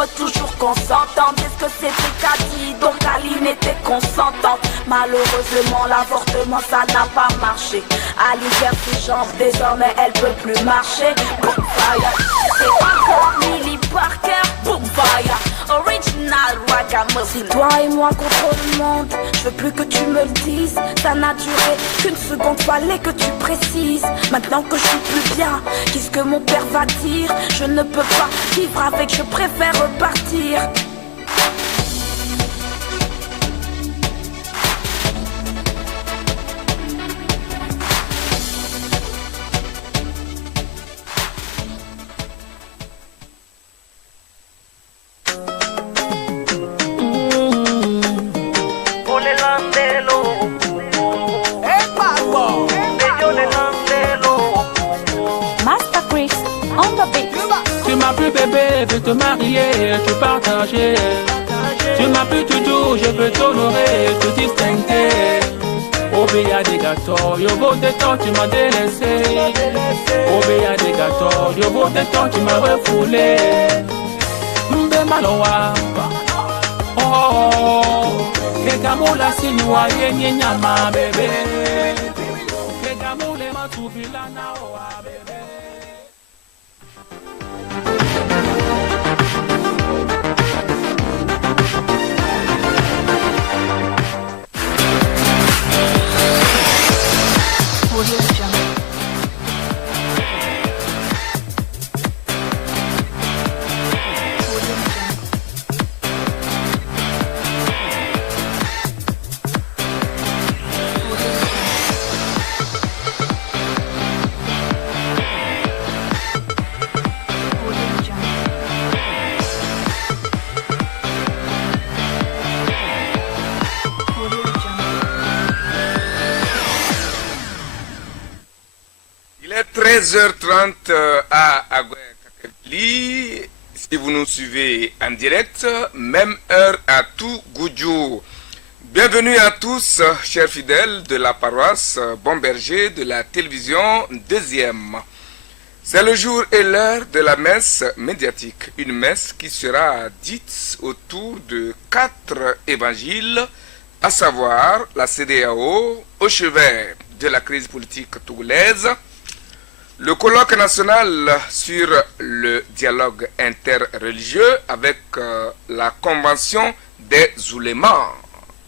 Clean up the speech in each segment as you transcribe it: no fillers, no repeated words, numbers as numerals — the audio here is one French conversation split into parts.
veut toujours qu'on s'entende. Est-ce que c'était Cathy, donc Aline était consentante? Malheureusement l'avortement ça n'a pas marché. Aline perd ses jambes, désormais elle peut plus marcher. Boom fire, c'est encore Millie Parker. Boom fire, original ragamuffin. C'est toi et moi contre le monde, je veux plus que tu me le dises. Ça n'a duré qu'une seconde, fallait que tu précises. Maintenant que je suis plus bien, qu'est-ce que mon père va dire? Je ne peux pas vivre avec, je préfère repartir. Bébé, je veux te marier, te partager. Tu m'as plus toujours, je veux t'honorer, te distinguer. Obéir à des gâteaux, yo beau de temps tu m'as délaissé. Obéir à des gâteaux, yo beau de temps tu m'as refoulé. M'be malowa, oh, que gamo la sinwa yenye nyama bébé. Que gamo le matubila na oa bébé. Il est 13h30 à Aguekakeli. Si vous nous suivez en direct, même heure à tout Goudjou. Bienvenue à tous, chers fidèles de la paroisse Bon Berger de la télévision deuxième. C'est le jour et l'heure de la messe médiatique. Une messe qui sera dite autour de 4 évangiles, à savoir la CEDEAO au chevet de la crise politique togolaise, le colloque national sur le dialogue interreligieux avec la convention des oulémas,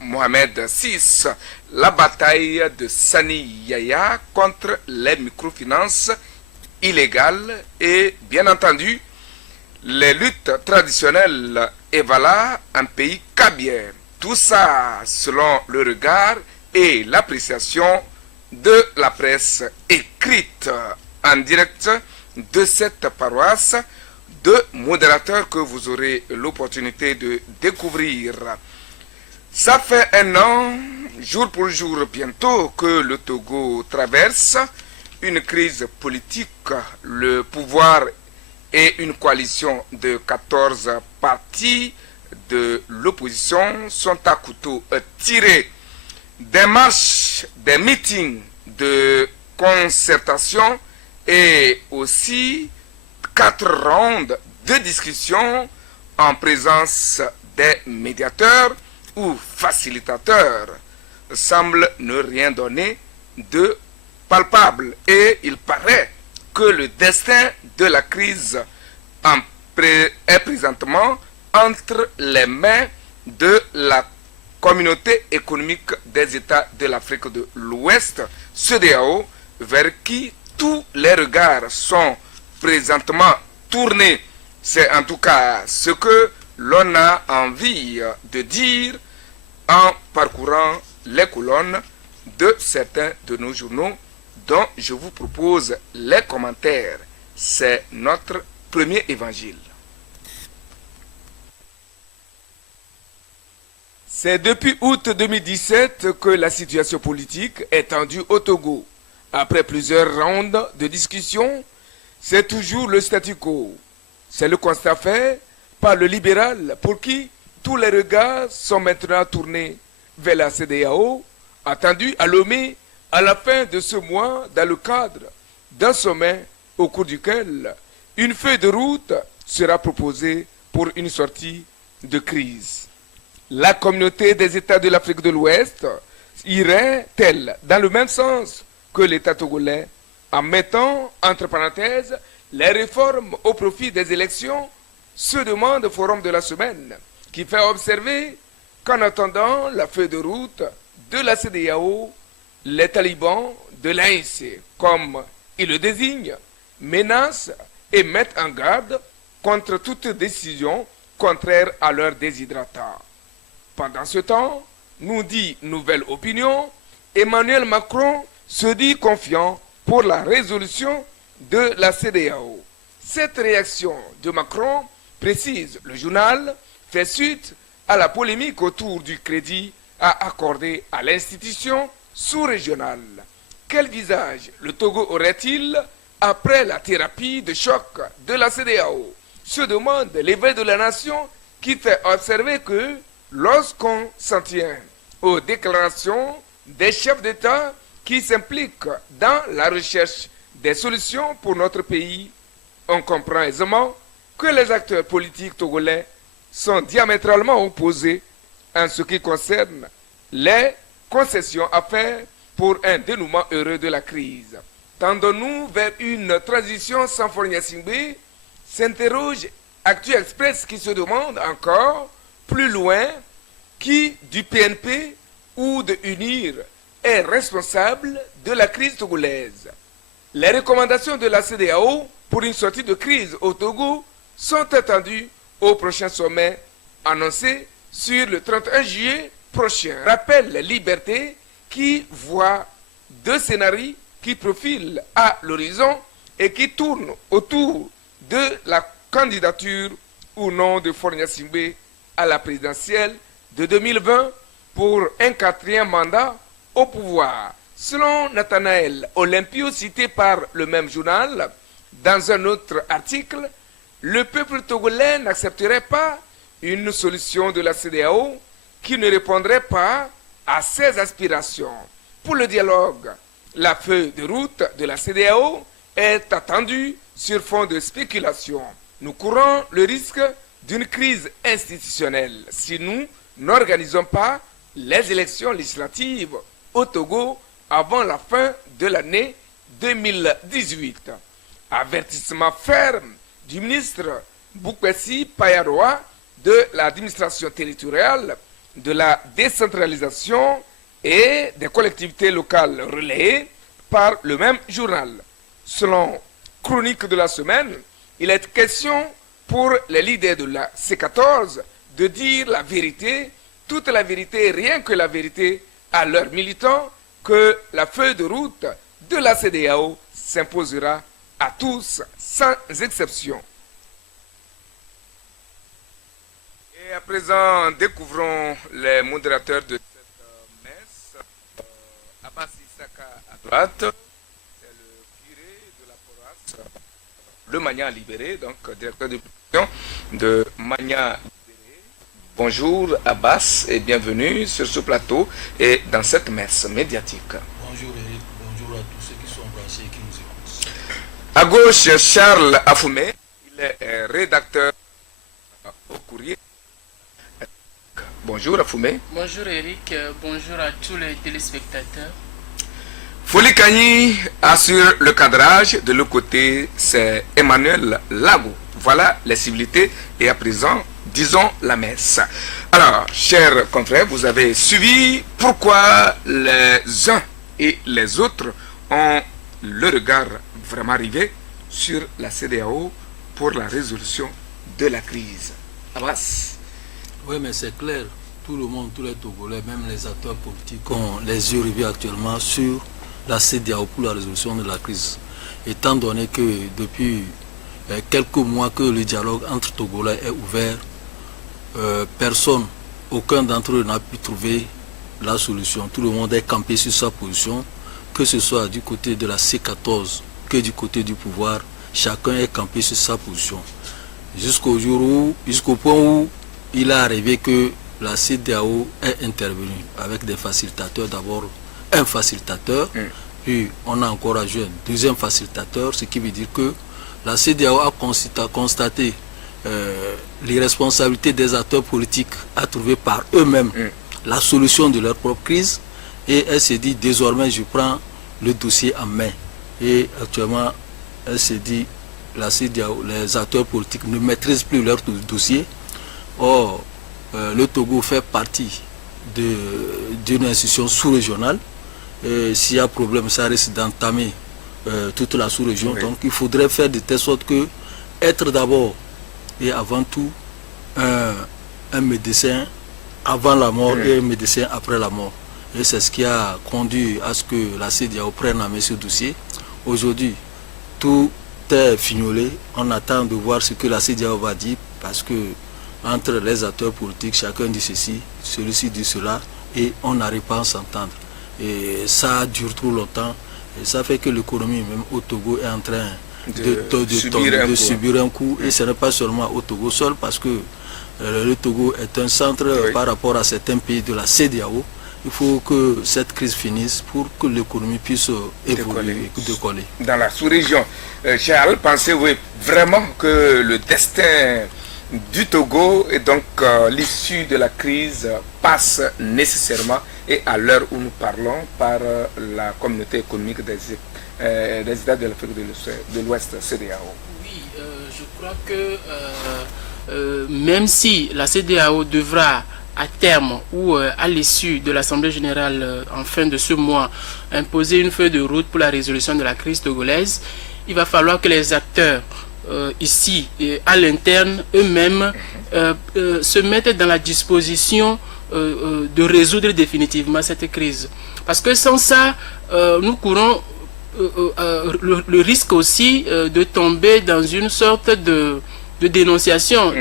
Mohamed VI, la bataille de Sani Yaya contre les microfinances illégales et bien entendu les luttes traditionnelles et voilà un pays kabien. Tout ça selon le regard et l'appréciation de la presse écrite en direct de cette paroisse, de modérateurs que vous aurez l'opportunité de découvrir. Ça fait un an, jour pour jour bientôt, que le Togo traverse une crise politique. Le pouvoir et une coalition de 14 partis de l'opposition sont à couteau tiré. Des marches, des meetings de concertation et aussi 4 rounds de discussion en présence des médiateurs ou facilitateurs semblent ne rien donner de palpable. Et il paraît que le destin de la crise est présentement entre les mains de la Communauté économique des États de l'Afrique de l'Ouest, CEDEAO, vers qui tous les regards sont présentement tournés. C'est en tout cas ce que l'on a envie de dire en parcourant les colonnes de certains de nos journaux dont je vous propose les commentaires. C'est notre premier évangile. C'est depuis août 2017 que la situation politique est tendue au Togo. Après plusieurs rounds de discussion, c'est toujours le statu quo. C'est le constat fait par le libéral pour qui tous les regards sont maintenant tournés vers la CEDEAO, attendu à Lomé à la fin de ce mois dans le cadre d'un sommet au cours duquel une feuille de route sera proposée pour une sortie de crise. La communauté des États de l'Afrique de l'Ouest irait-elle dans le même sens que l'État togolais en mettant entre parenthèses les réformes au profit des élections, se demande le Forum de la semaine, qui fait observer qu'en attendant la feuille de route de la CEDEAO, les talibans de l'ANC, comme ils le désignent, menacent et mettent en garde contre toute décision contraire à leur déshydratat. Pendant ce temps, nous dit Nouvelle Opinion, Emmanuel Macron se dit confiant pour la résolution de la CEDEAO. Cette réaction de Macron, précise le journal, fait suite à la polémique autour du crédit à accorder à l'institution sous-régionale. Quel visage le Togo aurait-il après la thérapie de choc de la CEDEAO? Se demande l'éveil de la nation qui fait observer que lorsqu'on s'en tient aux déclarations des chefs d'État qui s'impliquent dans la recherche des solutions pour notre pays, on comprend aisément que les acteurs politiques togolais sont diamétralement opposés en ce qui concerne les concessions à faire pour un dénouement heureux de la crise. Tendons-nous vers une transition sans Faure-Gnassingbé, s'interroge Actu Express qui se demande encore plus loin qui du PNP ou de UNIR est responsable de la crise togolaise. Les recommandations de la CEDEAO pour une sortie de crise au Togo sont attendues au prochain sommet annoncé sur le 31 juillet prochain. Rappelle Liberté qui voit deux scénarios qui profilent à l'horizon et qui tournent autour de la candidature ou non de Faure-Gnassingbé à la présidentielle de 2020 pour un 4e mandat au pouvoir. Selon Nathanaël Olympio, cité par le même journal, dans un autre article, le peuple togolais n'accepterait pas une solution de la CEDEAO qui ne répondrait pas à ses aspirations. Pour le dialogue, la feuille de route de la CEDEAO est attendue sur fond de spéculation. Nous courons le risque d'une crise institutionnelle si nous n'organisons pas les élections législatives au Togo avant la fin de l'année 2018. Avertissement ferme du ministre Boukwesi Payaroa de l'administration territoriale, de la décentralisation et des collectivités locales relayées par le même journal. Selon Chronique de la semaine, il est question pour les leaders de la C14 de dire la vérité, toute la vérité, rien que la vérité à leurs militants, que la feuille de route de la CEDEAO s'imposera à tous sans exception. Et à présent, découvrons les modérateurs de cette messe. Abbas Issaka à droite, c'est le curé de la paroisse, le Magna Libéré, donc directeur de production de Magna Libéré. Bonjour Abbas et bienvenue sur ce plateau et dans cette messe médiatique. Bonjour Eric, bonjour à tous ceux qui sont branchés et qui nous écoutent. À gauche, Charles Afoumé, il est rédacteur au courrier. Bonjour Afoumé. Bonjour Eric, bonjour à tous les téléspectateurs. Foli Kani assure le cadrage. De l'autre côté, c'est Emmanuel Lago. Voilà les civilités et à présent, disons la messe. Alors, chers confrères, vous avez suivi pourquoi les uns et les autres ont le regard vraiment rivé sur la CEDEAO pour la résolution de la crise. Abbas. Oui, mais c'est clair, tout le monde, tous les Togolais, même les acteurs politiques ont les yeux rivés actuellement sur la CEDEAO pour la résolution de la crise. Étant donné que depuis quelques mois que le dialogue entre Togolais est ouvert, personne, aucun d'entre eux n'a pu trouver la solution. Tout le monde est campé sur sa position, que ce soit du côté de la C14 que du côté du pouvoir, chacun est campé sur sa position. Jusqu'au point où il est arrivé que la CEDEAO est intervenue avec des facilitateurs. D'abord un facilitateur, puis on a encore ajouté un deuxième facilitateur, ce qui veut dire que la CEDEAO a constaté l'irresponsabilité des acteurs politiques à trouver par eux-mêmes la solution de leur propre crise. Et elle s'est dit, désormais, je prends le dossier en main. Et actuellement, elle s'est dit, la CEDEAO, les acteurs politiques ne maîtrisent plus leur dossier. Or, le Togo fait partie d'une institution sous-régionale. S'il y a problème, ça risque d'entamer toute la sous-région. Donc, il faudrait faire de telle sorte que être d'abord et avant tout un médecin avant la mort et un médecin après la mort. Et c'est ce qui a conduit à ce que la CEDEAO prenne en main ce dossier. Aujourd'hui, tout est fignolé. On attend de voir ce que la CEDEAO va dire, parce que entre les acteurs politiques, chacun dit ceci, celui-ci dit cela, et on n'arrive pas à s'entendre. Et ça dure trop longtemps, et ça fait que l'économie même au Togo est en train de subir un coup. Et ce n'est pas seulement au Togo seul, parce que le Togo est un centre par rapport à certains pays de la CEDEAO. Il faut que cette crise finisse pour que l'économie puisse évoluer et décoller. Dans la sous-région, Charles, pensez-vous vraiment que le destin du Togo et donc l'issue de la crise passe nécessairement et à l'heure où nous parlons par la communauté économique des États de l'Afrique de l'Ouest, CEDEAO? Oui, je crois que même si la CEDEAO devra à terme ou à l'issue de l'Assemblée générale en fin de ce mois imposer une feuille de route pour la résolution de la crise togolaise, il va falloir que les acteurs ici et à l'interne eux-mêmes se mettent dans la disposition de résoudre définitivement cette crise. Parce que sans ça, nous courons le risque aussi de tomber dans une sorte de dénonciation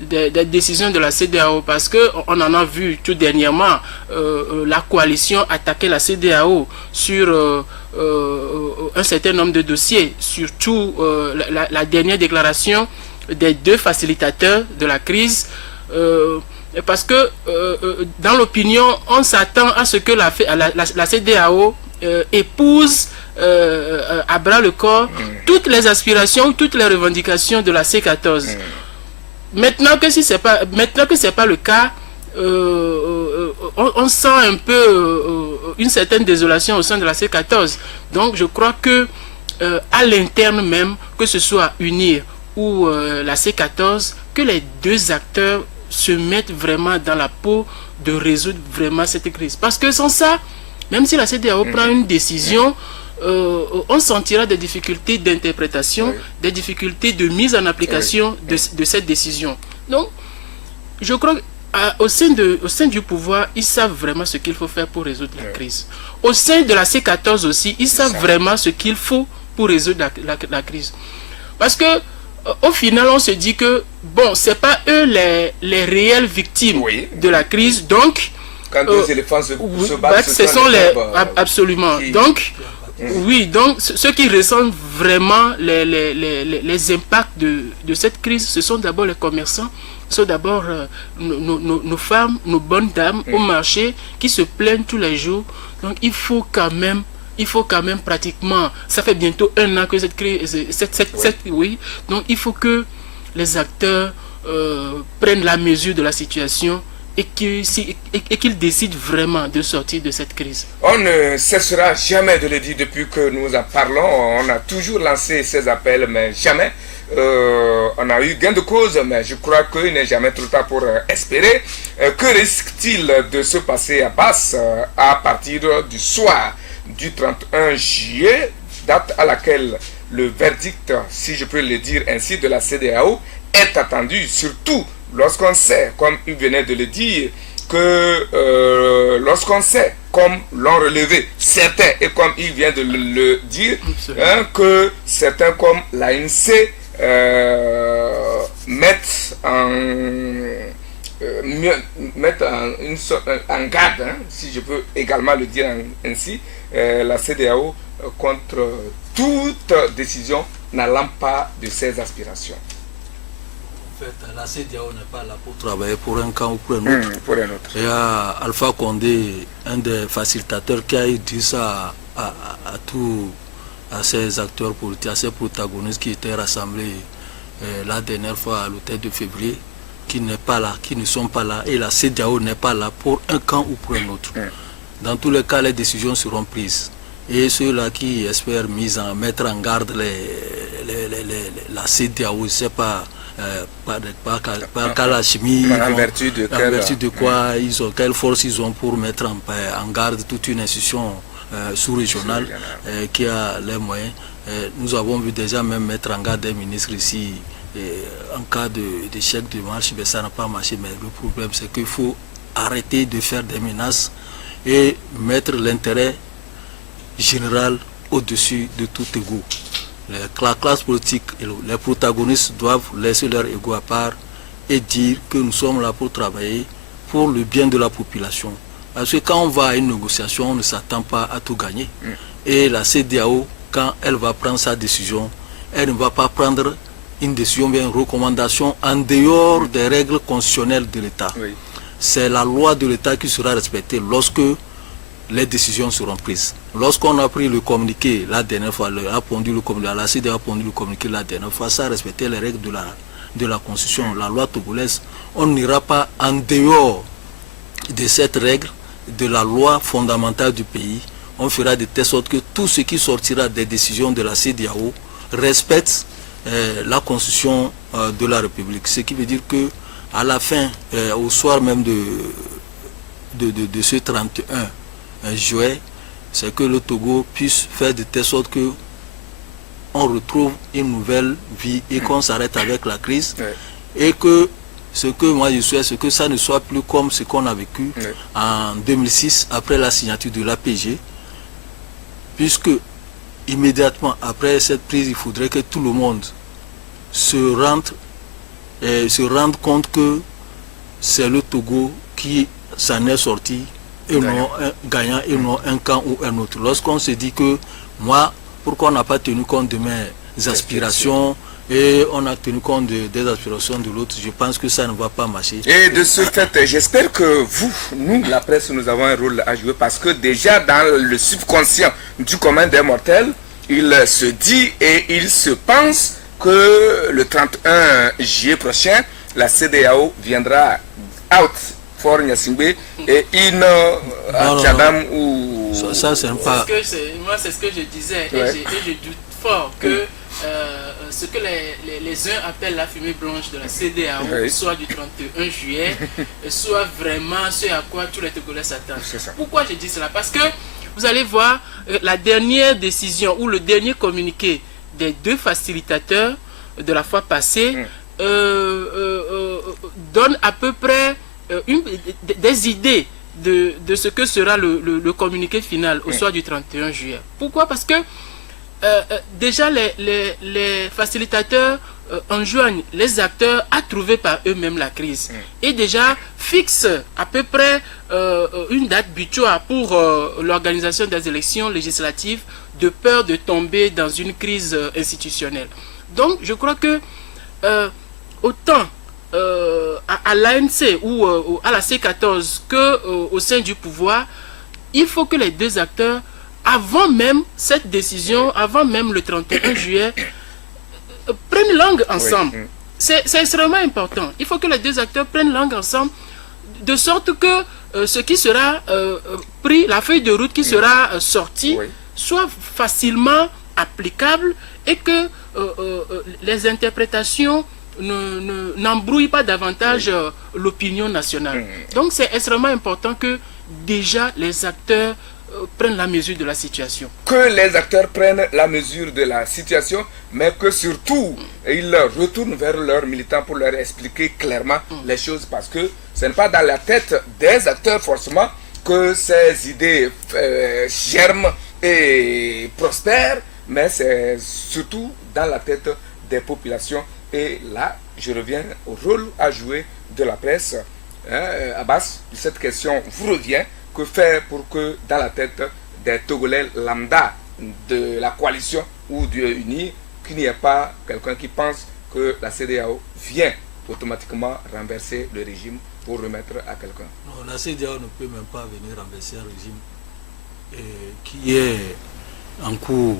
des décisions de la CEDEAO, parce qu'on en a vu tout dernièrement la coalition attaquer la CEDEAO sur un certain nombre de dossiers, surtout la dernière déclaration des deux facilitateurs de la crise, parce que dans l'opinion, on s'attend à ce que la CEDEAO épouse à bras le corps toutes les aspirations, toutes les revendications de la C14. Maintenant que c'est pas le cas, on sent un peu une certaine désolation au sein de la C14. Donc je crois que à l'interne même, que ce soit UNIR ou la C14, que les deux acteurs se mettent vraiment dans la peau de résoudre vraiment cette crise. Parce que sans ça, même si la CEDEAO prend une décision, on sentira des difficultés d'interprétation, des difficultés de mise en application de cette décision. Donc, je crois qu'au sein du pouvoir, ils savent vraiment ce qu'il faut faire pour résoudre la crise. Au sein de la C14 aussi, ils savent vraiment ce qu'il faut pour résoudre la crise. Parce que au final, on se dit que, bon, c'est pas eux les réelles victimes de la crise, donc... Quand deux éléphants se battent, ce sont les... Absolument. Donc... Oui, donc ceux qui ressentent vraiment les impacts de cette crise, ce sont d'abord les commerçants, ce sont d'abord nos femmes, nos bonnes dames au marché qui se plaignent tous les jours. Donc il faut quand même pratiquement, ça fait bientôt 1 an que cette crise, donc il faut que les acteurs prennent la mesure de la situation et qu'ils décident vraiment de sortir de cette crise. On ne cessera jamais de le dire depuis que nous en parlons. On a toujours lancé ces appels, mais jamais on a eu gain de cause. Mais je crois qu'il n'est jamais trop tard pour espérer. Que risque-t-il de se passer à Basse à partir du soir du 31 juillet, date à laquelle le verdict, si je peux le dire ainsi, de la CEDEAO est attendu, surtout lorsqu'on sait, comme il venait de le dire, que lorsqu'on sait, comme l'ont relevé certains, et comme il vient de le dire, que certains comme l'ANC mettent en garde, si je peux également le dire ainsi, la CEDEAO contre toute décision n'allant pas de ses aspirations. En fait, la CEDEAO n'est pas là pour travailler pour un camp ou pour un autre. Il y a Alpha Condé, un des facilitateurs, qui a dit ça à ces acteurs politiques, à ces protagonistes qui étaient rassemblés la dernière fois à l'hôtel de février, qui n'est pas là, qui ne sont pas là, et la CEDEAO n'est pas là pour un camp ou pour un autre. Dans tous les cas, les décisions seront prises. Et ceux-là qui espèrent mettre en garde la CEDEAO, je ne sais pas, par la chimie, en vertu de quoi quelle force ils ont pour mettre en garde toute une institution sous-régionale qui a les moyens. Nous avons vu déjà même mettre en garde des ministres ici en cas d'échec de marche, mais ça n'a pas marché. Mais le problème, c'est qu'il faut arrêter de faire des menaces et mettre l'intérêt général au-dessus de tout ego. La classe politique et les protagonistes doivent laisser leur ego à part et dire que nous sommes là pour travailler pour le bien de la population. Parce que quand on va à une négociation, on ne s'attend pas à tout gagner. Et la CEDEAO, quand elle va prendre sa décision, elle ne va pas prendre une décision, bien une recommandation en dehors des règles constitutionnelles de l'État. C'est la loi de l'État qui sera respectée lorsque les décisions seront prises. Lorsqu'on a pris le communiqué la dernière fois, la CEDEAO a pondu le communiqué la dernière fois, ça respectait les règles de la Constitution, la loi togolaise. On n'ira pas en dehors de cette règle, de la loi fondamentale du pays. On fera de telle sorte que tout ce qui sortira des décisions de la CEDEAO respecte la Constitution de la République. Ce qui veut dire que à la fin, au soir même de ce 31 juillet, c'est que le Togo puisse faire de telle sorte que on retrouve une nouvelle vie et qu'on s'arrête avec la crise et que ce que moi je souhaite, c'est que ça ne soit plus comme ce qu'on a vécu en 2006 après la signature de l'APG, puisque immédiatement après cette prise, il faudrait que tout le monde se rende compte que c'est le Togo qui s'en est sorti et non un gagnant et non un camp ou un autre. Lorsqu'on se dit que moi, pourquoi on n'a pas tenu compte de mes aspirations et on a tenu compte des aspirations de l'autre, je pense que ça ne va pas marcher. Et de ce fait, j'espère que nous, la presse, nous avons un rôle à jouer parce que déjà dans le subconscient du commun des mortels, il se dit et il se pense que le 31 juillet prochain, la CEDEAO viendra out for Nyasingbe et in Tchadam ou... Ça, c'est pas... Moi, c'est ce que je disais et je doute fort que ce que les uns appellent la fumée blanche de la CEDEAO, soit du 31 juillet, soit vraiment ce à quoi tous les Togolais s'attendent. Pourquoi je dis cela? Parce que vous allez voir la dernière décision ou le dernier communiqué des deux facilitateurs de la fois passée donne à peu près des idées de ce que sera le communiqué final au soir du 31 juillet. Pourquoi? Parce que déjà les facilitateurs enjoignent les acteurs à trouver par eux-mêmes la crise et déjà fixent à peu près une date butoir pour l'organisation des élections législatives de peur de tomber dans une crise institutionnelle. Donc je crois que autant à l'ANC ou à la C14 qu'au sein du pouvoir, il faut que les deux acteurs, avant même cette décision, avant même le 31 juillet, prennent langue ensemble. C'est extrêmement important. Il faut que les deux acteurs prennent langue ensemble, de sorte que ce qui sera pris, la feuille de route qui sera sortie, soit facilement applicable et que les interprétations n'embrouillent pas davantage l'opinion nationale. Donc c'est extrêmement important que déjà les acteurs prennent la mesure de la situation. Que les acteurs prennent la mesure de la situation, mais que surtout ils retournent vers leurs militants pour leur expliquer clairement les choses, parce que ce n'est pas dans la tête des acteurs forcément que ces idées germent et prospèrent, mais c'est surtout dans la tête des populations. Et là, je reviens au rôle à jouer de la presse. Abbas, cette question vous revient. Que faire pour que dans la tête des Togolais lambda de la coalition ou du uni, qu'il n'y ait pas quelqu'un qui pense que la CEDEAO vient automatiquement renverser le régime pour remettre à quelqu'un? Non, la CEDEAO ne peut même pas venir renverser un régime qui est en cours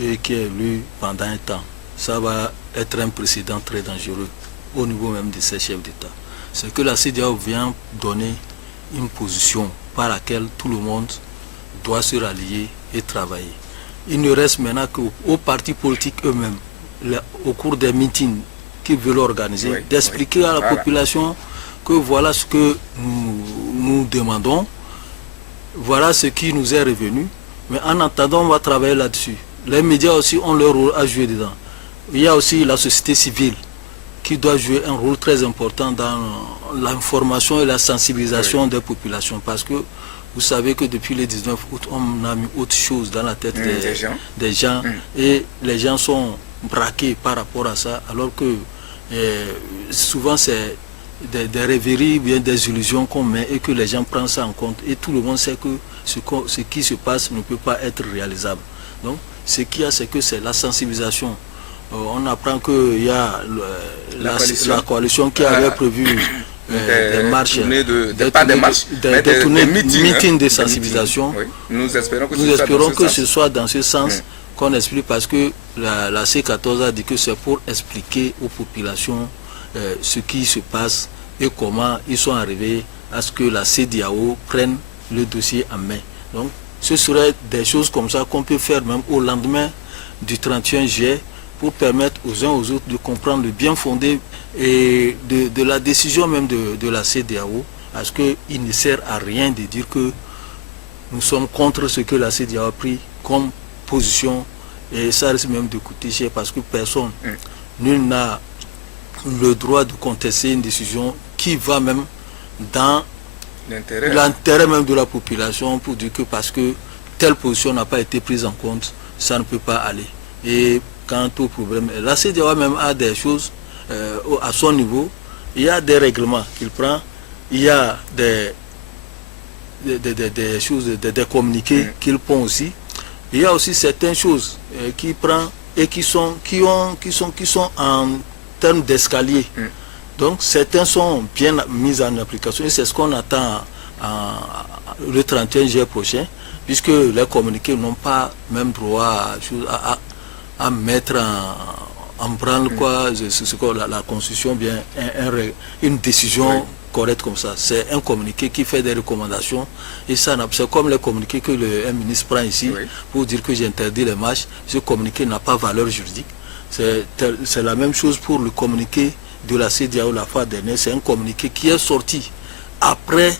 et qui est élu pendant un temps. Ça va être un précédent très dangereux au niveau même de ces chefs d'État. C'est que la CEDEAO vient donner une position par laquelle tout le monde doit se rallier et travailler. Il ne reste maintenant qu'aux partis politiques eux-mêmes, au cours des meetings qu'ils veulent organiser, d'expliquer à la population que voilà ce que nous demandons, voilà ce qui nous est revenu, mais en attendant, on va travailler là-dessus. Les médias aussi ont leur rôle à jouer dedans. Il y a aussi la société civile qui doit jouer un rôle très important dans l'information et la sensibilisation des populations, parce que vous savez que depuis le 19 août, on a mis autre chose dans la tête des gens et les gens sont braqués par rapport à ça, alors que souvent c'est des rêveries, bien des illusions qu'on met et que les gens prennent ça en compte. Et tout le monde sait que ce qui se passe ne peut pas être réalisable. Donc, ce qu'il y a, c'est que c'est la sensibilisation. On apprend qu'il y a la coalition qui avait prévu des marches, des meetings de sensibilisation. Nous espérons que ce soit dans ce sens qu'on explique, parce que la C14 a dit que c'est pour expliquer aux populations ce qui se passe et comment ils sont arrivés à ce que la CEDEAO prenne le dossier en main. Donc, ce serait des choses comme ça qu'on peut faire même au lendemain du 31 juillet pour permettre aux uns aux autres de comprendre le bien fondé et de la décision même de la CEDEAO, parce qu'il ne sert à rien de dire que nous sommes contre ce que la CEDEAO a pris comme position, et ça risque même de coûter cher, parce que personne, nul n'a le droit de contester une décision qui va même dans l'intérêt même de la population, pour dire que parce que telle position n'a pas été prise en compte, ça ne peut pas aller. Et quant au problème, la CEDEAO même a des choses à son niveau. Il y a des règlements qu'il prend, il y a des choses, des communiqués qu'il prend aussi. Il y a aussi certaines choses qu'il prend et qui sont en termes d'escalier. Donc certains sont bien mis en application et c'est ce qu'on attend le 31 juillet prochain, puisque les communiqués n'ont pas même droit à mettre en branle la Constitution, bien une décision correcte comme ça. C'est un communiqué qui fait des recommandations, et ça, c'est comme les communiqués que un ministre prend ici pour dire que j'interdis les marches. Ce communiqué n'a pas valeur juridique. C'est la même chose pour le communiqué de la CEDEAO la fois dernière. C'est un communiqué qui est sorti après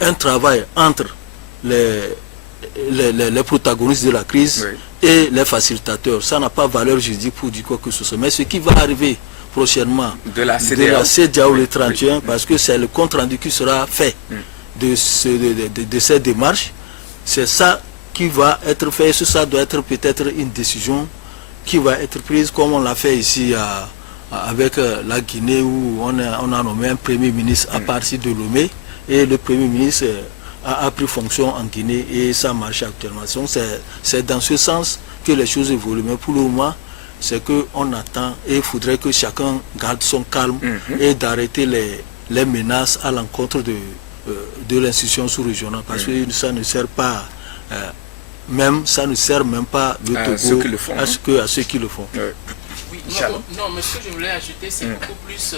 un travail entre les protagonistes de la crise et les facilitateurs. Ça n'a pas valeur juridique pour dire quoi que ce soit. Mais ce qui va arriver prochainement de la CEDEAO le 31, parce que c'est le compte rendu qui sera fait de ces démarches, c'est ça qui va être fait. Ça doit être peut-être une décision qui va être prise comme on l'a fait ici avec la Guinée, où on a nommé un premier ministre à partir de Lomé, et le premier ministre a pris fonction en Guinée et ça marche actuellement. Donc c'est dans ce sens que les choses évoluent. Mais pour le moment, c'est qu'on attend, et il faudrait que chacun garde son calme et d'arrêter les menaces à l'encontre de l'institution sous-régionale, parce que ça ne sert pas ça ne sert même pas le Togo à ceux qui le font. Oui, non, mais ce que je voulais ajouter, c'est beaucoup plus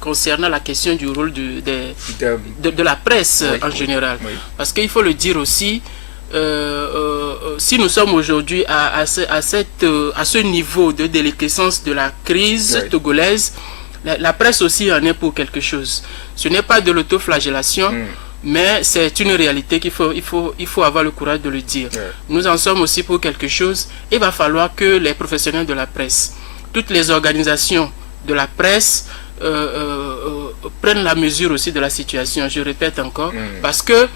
concernant la question du rôle de la presse en général. Parce qu'il faut le dire aussi, si nous sommes aujourd'hui à ce niveau de déliquescence de la crise togolaise, la presse aussi en est pour quelque chose. Ce n'est pas de l'autoflagellation, mais c'est une réalité qu'il faut avoir le courage de le dire. Nous en sommes aussi pour quelque chose. Il va falloir que les professionnels de la presse, toutes les organisations de la presse prennent la mesure aussi de la situation. Je répète encore, parce que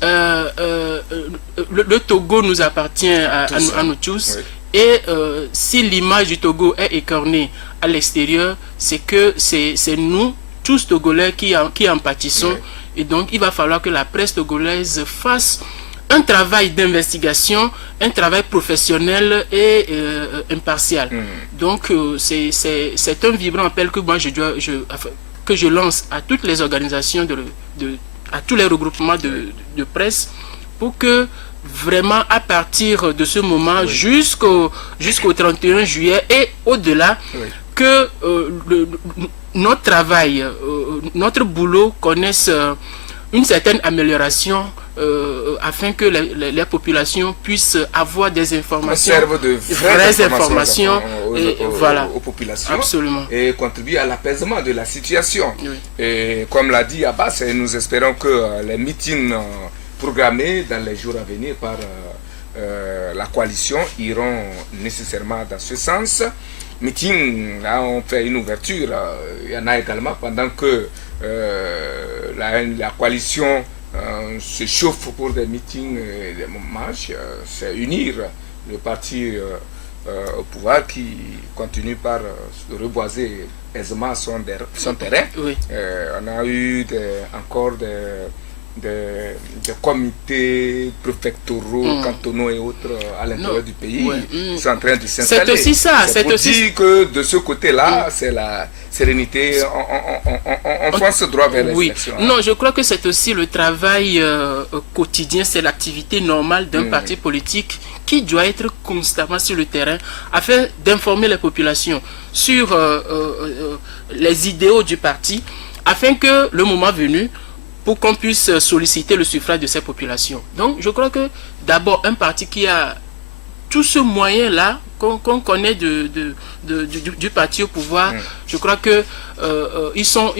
le Togo nous appartient à nous tous. Et si l'image du Togo est écornée à l'extérieur, c'est que c'est nous, tous Togolais, qui en pâtissons. Et donc, il va falloir que la presse togolaise fasse un travail d'investigation, un travail professionnel et impartial. Donc, c'est un vibrant appel que moi je lance à toutes les organisations, à tous les regroupements de presse, pour que vraiment à partir de ce moment jusqu'au 31 juillet et au-delà, que notre travail, notre boulot connaisse une certaine amélioration afin que les populations puissent avoir des informations, de vraies informations aux populations. Absolument. Et contribuer à l'apaisement de la situation. Oui. Et comme l'a dit Abbas, nous espérons que les meetings programmés dans les jours à venir par la coalition iront nécessairement dans ce sens. Meeting, là on fait une ouverture, il y en a également pendant que la coalition se chauffe pour des meetings et des marches, c'est unir le parti au pouvoir qui continue par reboiser aisément son terrain. Oui. On a eu encore des comités préfectoraux, cantonaux et autres à l'intérieur du pays qui sont en train de s'installer. C'est aussi ça. C'est pour dire que de ce côté-là, c'est la sérénité. On fonce droit vers les élections. Non, je crois que c'est aussi le travail quotidien, c'est l'activité normale d'un parti politique qui doit être constamment sur le terrain afin d'informer les populations sur les idéaux du parti afin que le moment venu, pour qu'on puisse solliciter le suffrage de ces populations. Donc, je crois que d'abord, un parti qui a tout ce moyen-là, qu'on connaît du parti au pouvoir, je crois que ils sont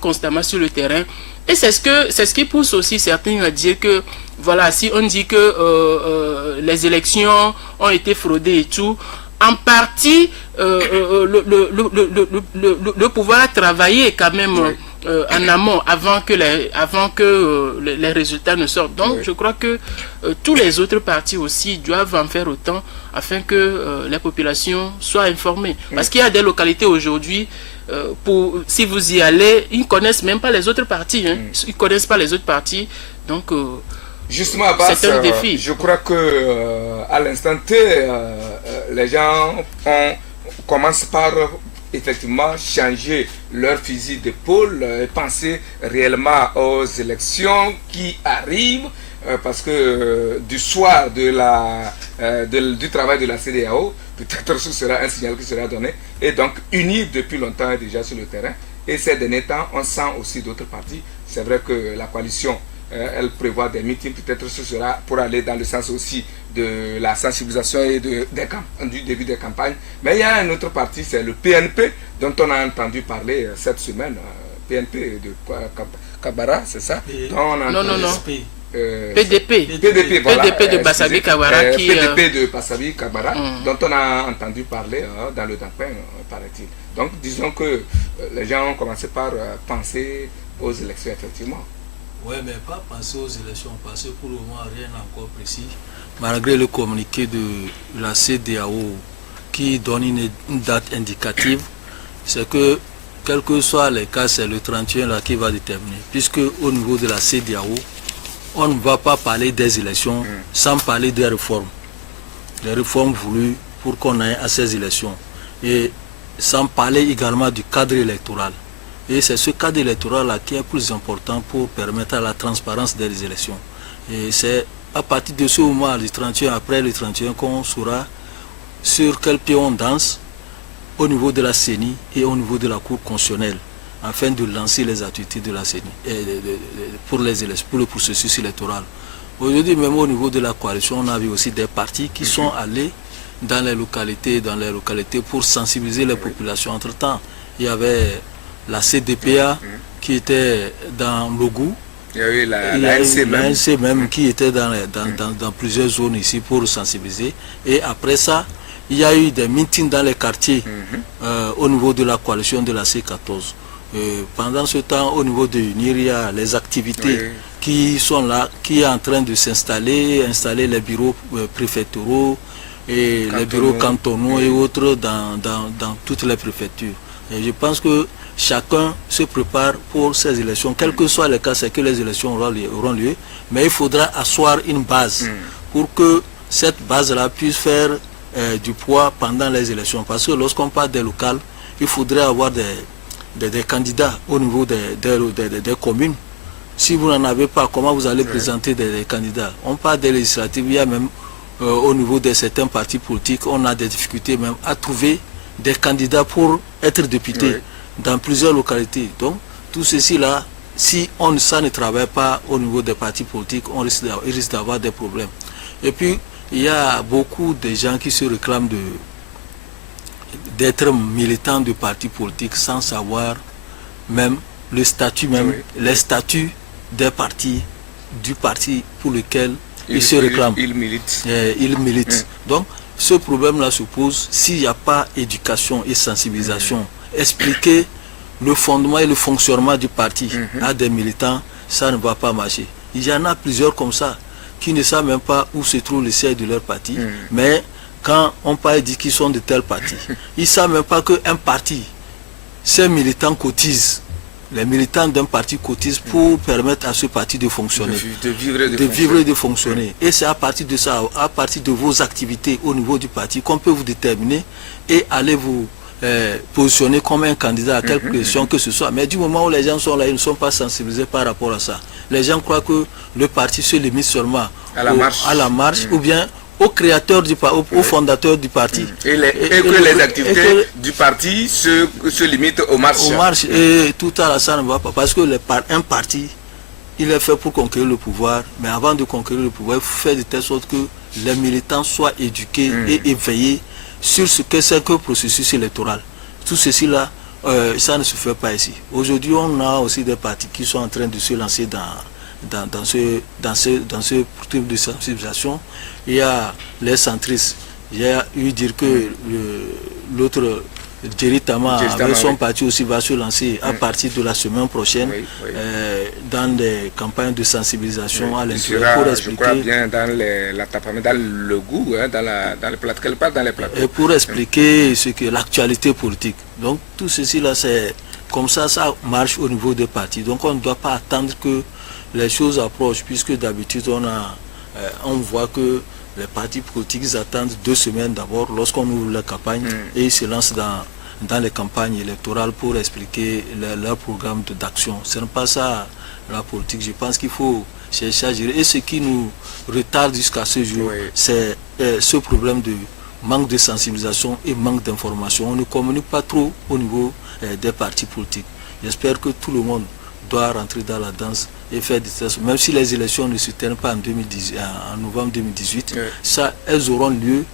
constamment sur le terrain. Et c'est ce qui pousse aussi certains à dire que, voilà, si on dit que les élections ont été fraudées et tout, en partie, le pouvoir a travaillé quand même en amont, avant que les résultats ne sortent. Donc, je crois que tous les autres partis aussi doivent en faire autant afin que les populations soient informées. Parce qu'il y a des localités aujourd'hui, si vous y allez, ils ne connaissent même pas les autres partis. Ils ne connaissent pas les autres partis. Donc, justement, Abbas, c'est un défi. Je crois que à l'instant T, les gens commencent par effectivement changer leur fusil d'épaule et penser réellement aux élections qui arrivent, parce que du soir du travail de la CEDEAO, peut-être ce sera un signal qui sera donné, et donc unir depuis longtemps déjà sur le terrain. Et ces derniers temps, on sent aussi d'autres partis. C'est vrai que la coalition, elle prévoit des meetings, peut-être ce sera pour aller dans le sens aussi de la sensibilisation et du début des campagnes. Mais il y a un autre parti, c'est le PNP, dont on a entendu parler cette semaine. PNP de Kabara, c'est ça? Non. PDP. PDP, voilà, PDP de Bassabi Kabara. PDP de Bassabi Kabara, dont on a entendu parler dans le Dampen, paraît-il. Donc disons que les gens ont commencé par penser aux élections, effectivement. Oui, mais pas penser aux élections, parce que pour le moment, rien n'est encore précis. Malgré le communiqué de la CEDEAO qui donne une date indicative, c'est que, quel que soit les cas, c'est le 31 là qui va déterminer. Puisque au niveau de la CEDEAO, on ne va pas parler des élections sans parler des réformes. Les réformes voulues pour qu'on aille à ces élections. Et sans parler également du cadre électoral. Et c'est ce cadre électoral-là qui est plus important pour permettre à la transparence des élections. Et c'est à partir de ce moment, du 31, après le 31, qu'on saura sur quel pied on danse au niveau de la CENI et au niveau de la Cour constitutionnelle, afin de lancer les activités de la CENI pour les élections, pour le processus électoral. Aujourd'hui, même au niveau de la coalition, on a vu aussi des partis qui sont allés dans les localités pour sensibiliser les populations. Entre-temps, il y avait la CDPA qui était dans Logou. Il y a eu l'ANC même qui était dans plusieurs zones ici pour sensibiliser. Et après ça, il y a eu des meetings dans les quartiers au niveau de la coalition de la C14. Pendant ce temps, au niveau de l'UNIR, il y a les activités qui sont là, qui est en train de s'installer, installer les bureaux préfectoraux et les bureaux cantonaux et autres dans toutes les préfectures. Et je pense que chacun se prépare pour ces élections, quel que soit le cas, c'est que les élections auront lieu, mais il faudra asseoir une base pour que cette base-là puisse faire du poids pendant les élections. Parce que lorsqu'on parle des locales, il faudrait avoir des candidats au niveau des communes. Si vous n'en avez pas, comment vous allez présenter des candidats? On parle des législatives, il y a même au niveau de certains partis politiques, on a des difficultés même à trouver des candidats pour être députés dans plusieurs localités. Donc, tout ceci là, si ça ne travaille pas au niveau des partis politiques, il risque d'avoir des problèmes. Et puis, il y a beaucoup de gens qui se réclament d'être militants de partis politiques sans savoir même le statut, les statuts des partis, du parti pour lequel ils se réclament. Ils militent. Ils militent. Donc, ce problème-là se pose s'il n'y a pas éducation et sensibilisation. Expliquer le fondement et le fonctionnement du parti à des militants, ça ne va pas marcher. Il y en a plusieurs comme ça, qui ne savent même pas où se trouve le siège de leur parti, mais quand on parle dit qu'ils sont de tel parti, ils ne savent même pas qu'un parti, ces militants cotisent. Les militants d'un parti cotisent pour permettre à ce parti de fonctionner, de vivre et de fonctionner. Et c'est à partir de ça, à partir de vos activités au niveau du parti, qu'on peut vous déterminer et aller vous positionner comme un candidat à quelque question que ce soit. Mais du moment où les gens sont là, ils ne sont pas sensibilisés par rapport à ça. Les gens croient que le parti se limite seulement à la marche ou bien au créateur du parti, au fondateur du parti. Et que les activités du parti se limitent aux marches. Aux marches, et tout à ça ne va pas. Parce que un parti, il est fait pour conquérir le pouvoir, mais avant de conquérir le pouvoir, il faut faire de telle sorte que les militants soient éduqués et éveillés sur ce que c'est que le processus électoral. Tout ceci là, ça ne se fait pas ici. Aujourd'hui, on a aussi des partis qui sont en train de se lancer dans ce type de sensibilisation. Il y a les centristes. J'ai eu dire que l'autre Jerry Tama avec son parti aussi va se lancer à partir de la semaine prochaine dans des campagnes de sensibilisation à l'intérieur pour expliquer. Je crois bien dans le goût, dans les plateaux. Et pour expliquer ce que l'actualité politique. Donc tout ceci là, c'est comme ça marche au niveau des partis. Donc on ne doit pas attendre que les choses approchent, puisque d'habitude on voit que les partis politiques attendent 2 semaines d'abord lorsqu'on ouvre la campagne et ils se lancent dans les campagnes électorales pour expliquer leur programme d'action. Ce n'est pas ça la politique. Je pense qu'il faut chercher à gérer. Et ce qui nous retarde jusqu'à ce jour, c'est ce problème de manque de sensibilisation et manque d'information. On ne communique pas trop au niveau des partis politiques. J'espère que tout le monde doit rentrer dans la danse et faire des tests. Même si les élections ne se tiennent pas en novembre 2018, elles auront lieu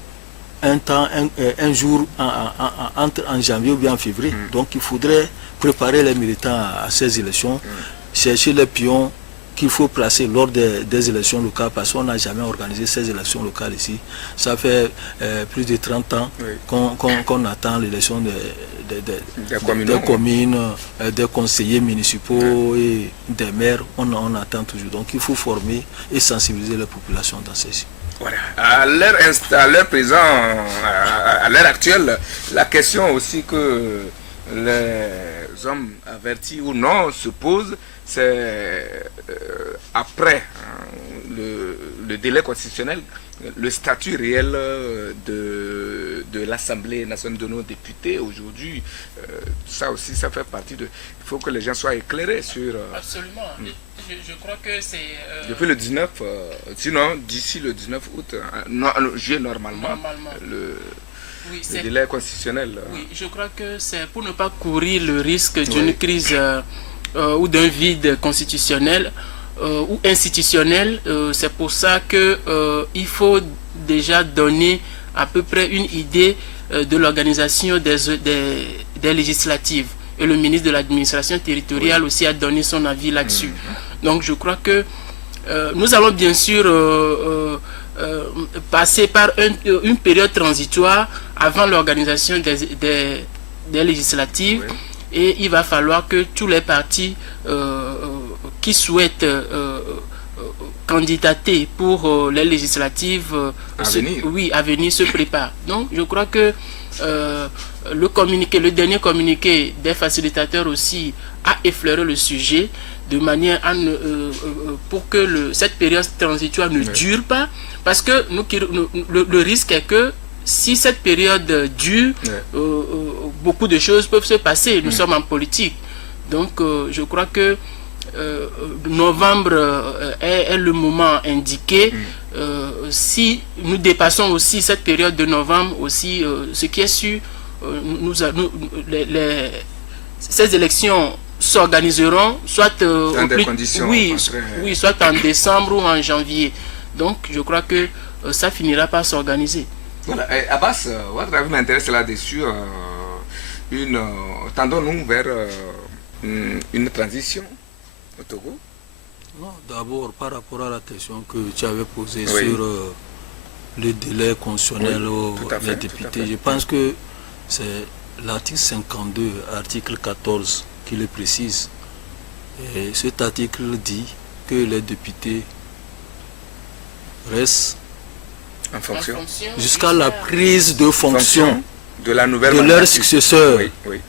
un jour en janvier ou bien en février. Donc il faudrait préparer les militants à ces élections, chercher les pions qu'il faut placer lors des élections locales, parce qu'on n'a jamais organisé ces élections locales ici. Ça fait plus de 30 ans qu'on attend l'élection des communes, des conseillers municipaux et des maires. On attend toujours. Donc il faut former et sensibiliser la population dans ceci. Voilà. À l'heure présente, à l'heure actuelle, la question aussi que les hommes avertis ou non se posent, c'est après le délai constitutionnel, le statut réel de l'Assemblée nationale de nos députés aujourd'hui. Ça aussi, ça fait partie de... Il faut que les gens soient éclairés sur... Absolument. Je crois que c'est... Depuis le 19, sinon d'ici le 19 août, juillet normalement. Le délai constitutionnel. Oui, je crois que c'est pour ne pas courir le risque d'une crise ou d'un vide constitutionnel ou institutionnel. C'est pour ça qu'il faut déjà donner à peu près une idée de l'organisation des législatives. Et le ministre de l'administration territoriale aussi a donné son avis là-dessus. Donc je crois que nous allons bien sûr passer par une période transitoire avant l'organisation des législatives. Et il va falloir que tous les partis qui souhaitent candidater pour les législatives à venir se préparent. Donc je crois que le dernier communiqué des facilitateurs aussi a effleuré le sujet de manière à pour que cette période transitoire ne dure pas, parce que le risque est que si cette période dure, beaucoup de choses peuvent se passer. Nous sommes en politique. Donc je crois que novembre est le moment indiqué. Si nous dépassons aussi cette période de novembre, aussi, ce qui est sûr, ces élections s'organiseront soit dans des conditions soit en décembre ou en janvier. Donc je crois que ça finira par s'organiser. Voilà. Abbas, votre avis m'intéresse là-dessus. Tendons-nous vers une transition au Togo? Non, d'abord par rapport à la question que tu avais posée sur le délai constitutionnel des députés, je pense que c'est l'article 52, article 14 qui le précise. Et cet article dit que les députés restent en fonction jusqu'à la prise de fonction de la nouvelle de leur successeur. Oui.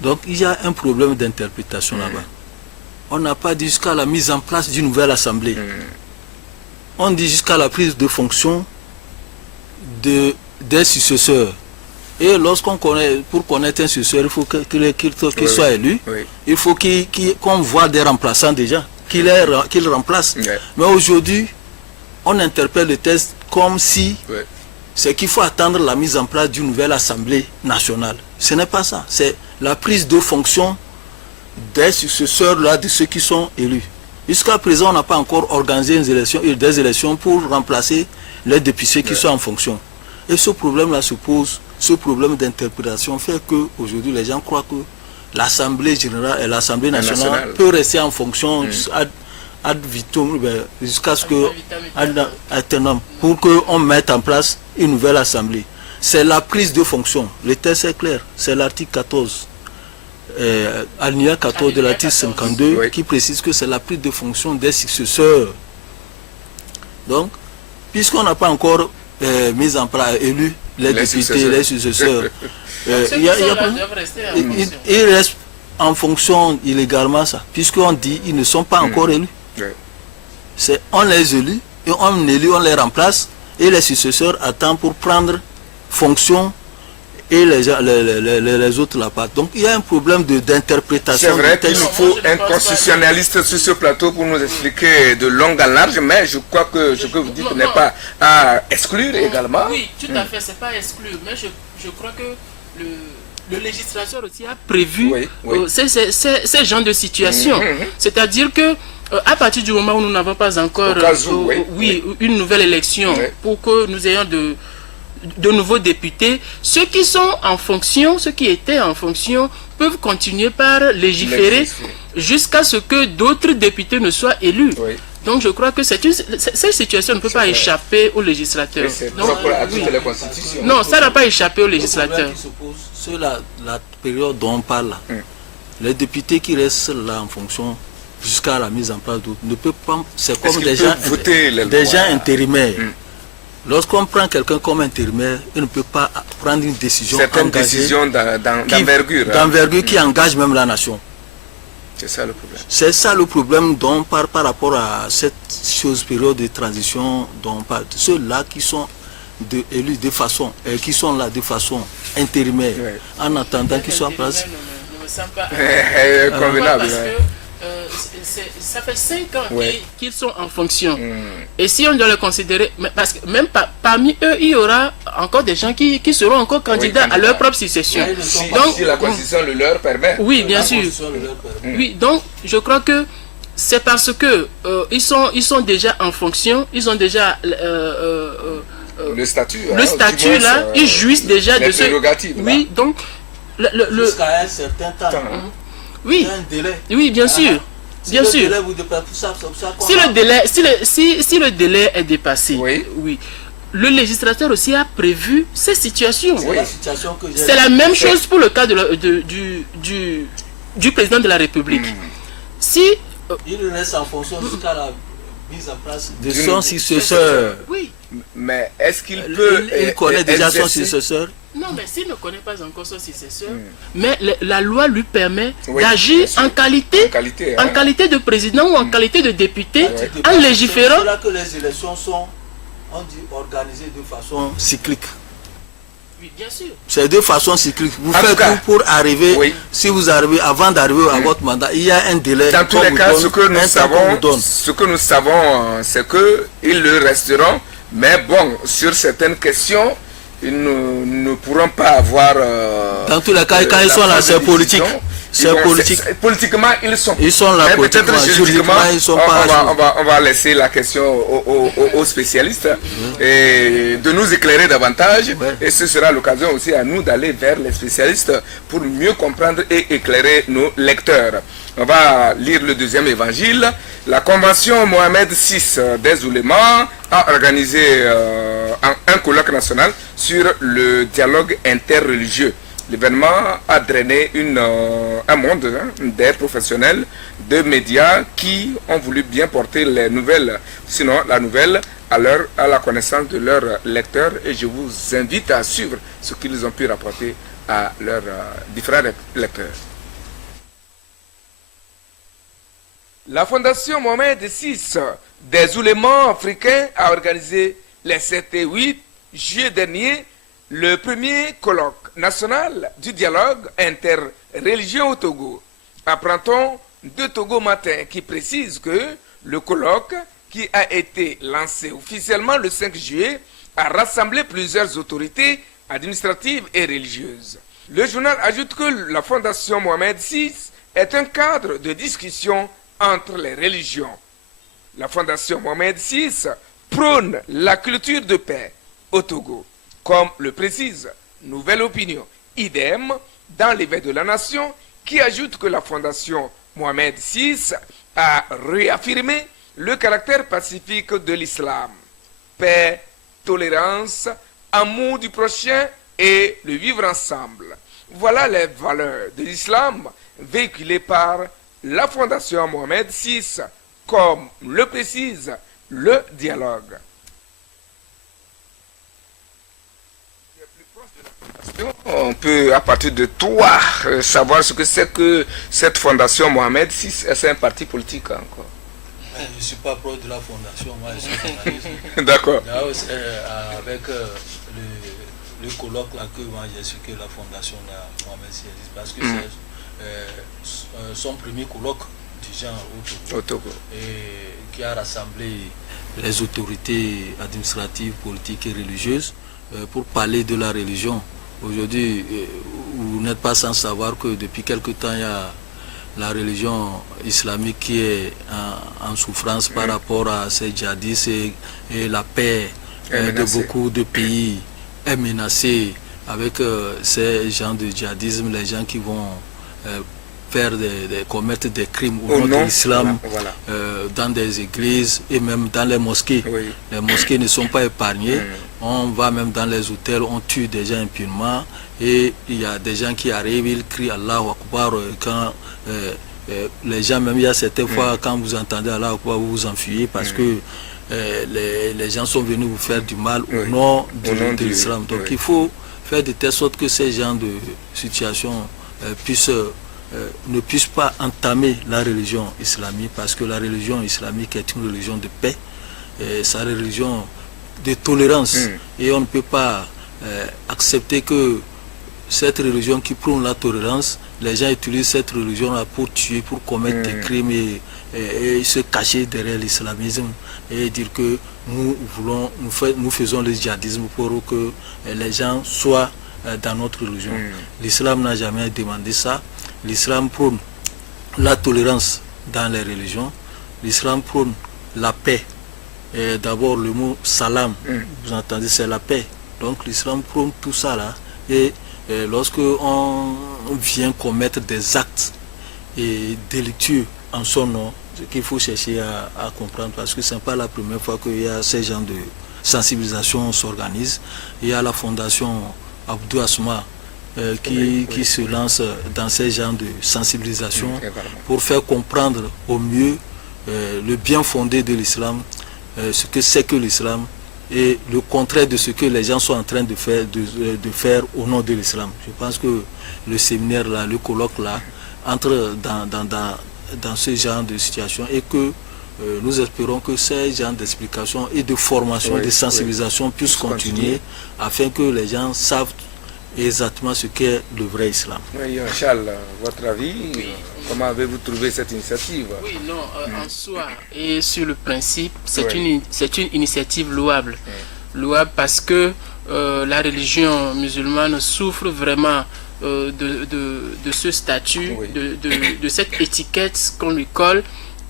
Donc il y a un problème d'interprétation là-bas. On n'a pas dit jusqu'à la mise en place d'une nouvelle assemblée. On dit jusqu'à la prise de fonction des successeurs. Et lorsqu'on connaît, pour connaître un successeur, il faut qu'il soit élu. Il faut qu'on voit des remplaçants déjà, qu'il remplace. Mais aujourd'hui, on interprète le texte comme si c'est qu'il faut attendre la mise en place d'une nouvelle assemblée nationale. Ce n'est pas ça. C'est la prise de fonction des successeurs là, de ceux qui sont élus. Jusqu'à présent, on n'a pas encore organisé des élections pour remplacer les députés qui sont en fonction. Et ce problème-là se pose, ce problème d'interprétation fait qu'aujourd'hui, les gens croient que l'Assemblée générale et l'Assemblée nationale peut rester en fonction ad vitam, jusqu'à ce que pour qu'on mette en place une nouvelle assemblée. C'est la prise de fonction. Le texte est clair. C'est l'article 14. Alinéa 14 de l'article 52 qui précise que c'est la prise de fonction des successeurs. Donc, puisqu'on n'a pas encore mis en place, élu les députés, les successeurs, ils restent en fonction illégalement, ça, puisqu'on dit qu'ils ne sont pas encore élus. On les élit, et on les remplace, et les successeurs attendent pour prendre fonction et les autres là-bas. Donc il y a un problème d'interprétation. C'est vrai qu'il nous faut un constitutionnaliste sur ce plateau pour nous expliquer de long en large, mais je crois que ce que vous dites n'est pas à exclure également. Oui, tout à fait, c'est pas à exclure, mais je crois que le législateur aussi a prévu ces genres de situations. C'est-à-dire que à partir du moment où nous n'avons pas encore une nouvelle élection pour que nous ayons de nouveaux députés, ceux qui sont en fonction, ceux qui étaient en fonction, peuvent continuer par légiférer jusqu'à ce que d'autres députés ne soient élus. Donc je crois que cette situation ne peut pas échapper aux législateurs. Non, ça n'a pas échappé aux législateurs. C'est la période dont on parle là. Les députés qui restent là en fonction jusqu'à la mise en place d'autres ne peuvent pas. C'est comme des gens intérimaires. Lorsqu'on prend quelqu'un comme intérimaire, il ne peut pas prendre une décision d'envergure qui engage même la nation. C'est ça le problème. C'est ça le problème dont on parle par rapport à cette période de transition dont on parle. Ceux-là qui sont élus de façon, qui sont là de façon intérimaire, en attendant qu'ils soient en place. Ne me semble pas convenable. Ça fait 5 ans qu'ils sont en fonction. Et si on doit les considérer, parce que même parmi eux, il y aura encore des gens qui seront encore candidats à leur propre succession. Donc, si la constitution le leur permet. Oui, bien sûr. Oui, donc je crois que c'est parce que ils sont déjà en fonction, ils ont déjà le statut là, ils jouissent déjà de ce. Oui, donc jusqu'à un certain temps. Oui, oui, bien sûr. Bien sûr. Si le délai est dépassé, le législateur aussi a prévu ces situations. C'est la même chose pour le cas du président de la République. Si il reste en fonction jusqu'à la mise en place de son successeur. Oui. Mais est-ce qu'il peut... Il connaît déjà son successeur. Non, mais s'il ne connaît pas encore son successeur, mais la loi lui permet d'agir en qualité de président ou en qualité de député, en légiférant. C'est là que les élections sont organisées de façon cyclique. Oui, bien sûr. C'est de façon cyclique. Vous faites tout pour arriver, si vous arrivez, avant d'arriver à votre mandat, il y a un délai. Dans tous les cas, ce que nous savons, c'est qu'ils le resteront. Mais bon, sur certaines questions, ils ne pourront pas avoir... dans tous les cas, quand ils sont là, c'est politique. C'est politique. Politiquement, ils sont. Ils sont là, peut-être juridiquement, ils sont pas... on va laisser la question aux spécialistes et de nous éclairer davantage. Et ce sera l'occasion aussi à nous d'aller vers les spécialistes pour mieux comprendre et éclairer nos lecteurs. On va lire le deuxième évangile. La convention Mohamed VI des oulémas a organisé un colloque national sur le dialogue interreligieux. L'événement a drainé un monde des professionnels, de médias qui ont voulu bien porter les nouvelles, sinon la nouvelle, à la connaissance de leurs lecteurs. Et je vous invite à suivre ce qu'ils ont pu rapporter à leurs différents lecteurs. La Fondation Mohamed VI des oulémas africains a organisé les 7 et 8 juillet dernier le premier colloque national du dialogue interreligieux au Togo. Apprend-on de Togo Matin qui précise que le colloque, qui a été lancé officiellement le 5 juillet, a rassemblé plusieurs autorités administratives et religieuses. Le journal ajoute que la Fondation Mohamed VI est un cadre de discussion entre les religions. La Fondation Mohamed VI prône la culture de paix au Togo, comme le précise Nouvelle Opinion. Idem dans l'éveil de la nation, qui ajoute que la Fondation Mohamed VI a réaffirmé le caractère pacifique de l'islam. Paix, tolérance, amour du prochain et le vivre ensemble. Voilà les valeurs de l'islam véhiculées par la Fondation Mohamed VI, comme le précise le dialogue. On peut, à partir de toi, savoir ce que c'est que cette Fondation Mohamed VI. C'est un parti politique encore. Je ne suis pas proche de la Fondation, moi je suis journaliste. D'accord. Avec le colloque là que moi j'ai su que la Fondation Mohamed VI existe, parce que c'est son premier colloque du genre au Togo. Et qui a rassemblé les autorités administratives, politiques et religieuses pour parler de la religion. Aujourd'hui, vous n'êtes pas sans savoir que depuis quelque temps, il y a la religion islamique qui est en souffrance par rapport à ces djihadistes et la paix de beaucoup de pays est menacée avec ces gens de djihadisme, les gens qui vont commettre des crimes au nom de l'islam dans des églises et même dans les mosquées. Oui. Les mosquées ne sont pas épargnées. On va même dans les hôtels, on tue des gens impunément et il y a des gens qui arrivent, ils crient Allahu Akbar quand les gens, même il y a certaines fois quand vous entendez Allahu Akbar, vous vous enfuyez parce que les gens sont venus vous faire du mal au nom de l'islam. Donc il faut faire de telle sorte que ces genres de situations ne puissent pas entamer la religion islamique, parce que la religion islamique est une religion de paix, c'est une religion de tolérance, et on ne peut pas accepter que cette religion qui prône la tolérance, les gens utilisent cette religion-là pour tuer, pour commettre des crimes et se cacher derrière l'islamisme et dire que nous faisons le djihadisme pour que les gens soient dans notre religion. L'islam n'a jamais demandé ça. L'islam prône la tolérance dans les religions. L'islam prône la paix. D'abord le mot salam, vous entendez, c'est la paix. Donc l'islam prône tout ça là. Et lorsque on vient commettre des actes délictueux en son nom, ce qu'il faut chercher à comprendre, parce que ce n'est pas la première fois qu'il y a ces genres de sensibilisation s'organisent. Il y a la fondation Abdou Asma qui se lance dans ces genres de sensibilisation pour faire comprendre au mieux le bien fondé de l'islam, ce que c'est que l'islam et le contraire de ce que les gens sont en train de faire au nom de l'islam. Je pense que le séminaire là, le colloque là, entre dans ce genre de situation et que nous espérons que ces genres d'explications et de formation, de sensibilisation puissent continuer afin que les gens savent exactement ce qu'est le vrai islam. Oui, Charles, votre avis, comment avez-vous trouvé cette initiative? Oui, non, en soi et sur le principe, c'est une initiative louable. louable parce que la religion musulmane souffre vraiment de ce statut, Oui. de cette étiquette qu'on lui colle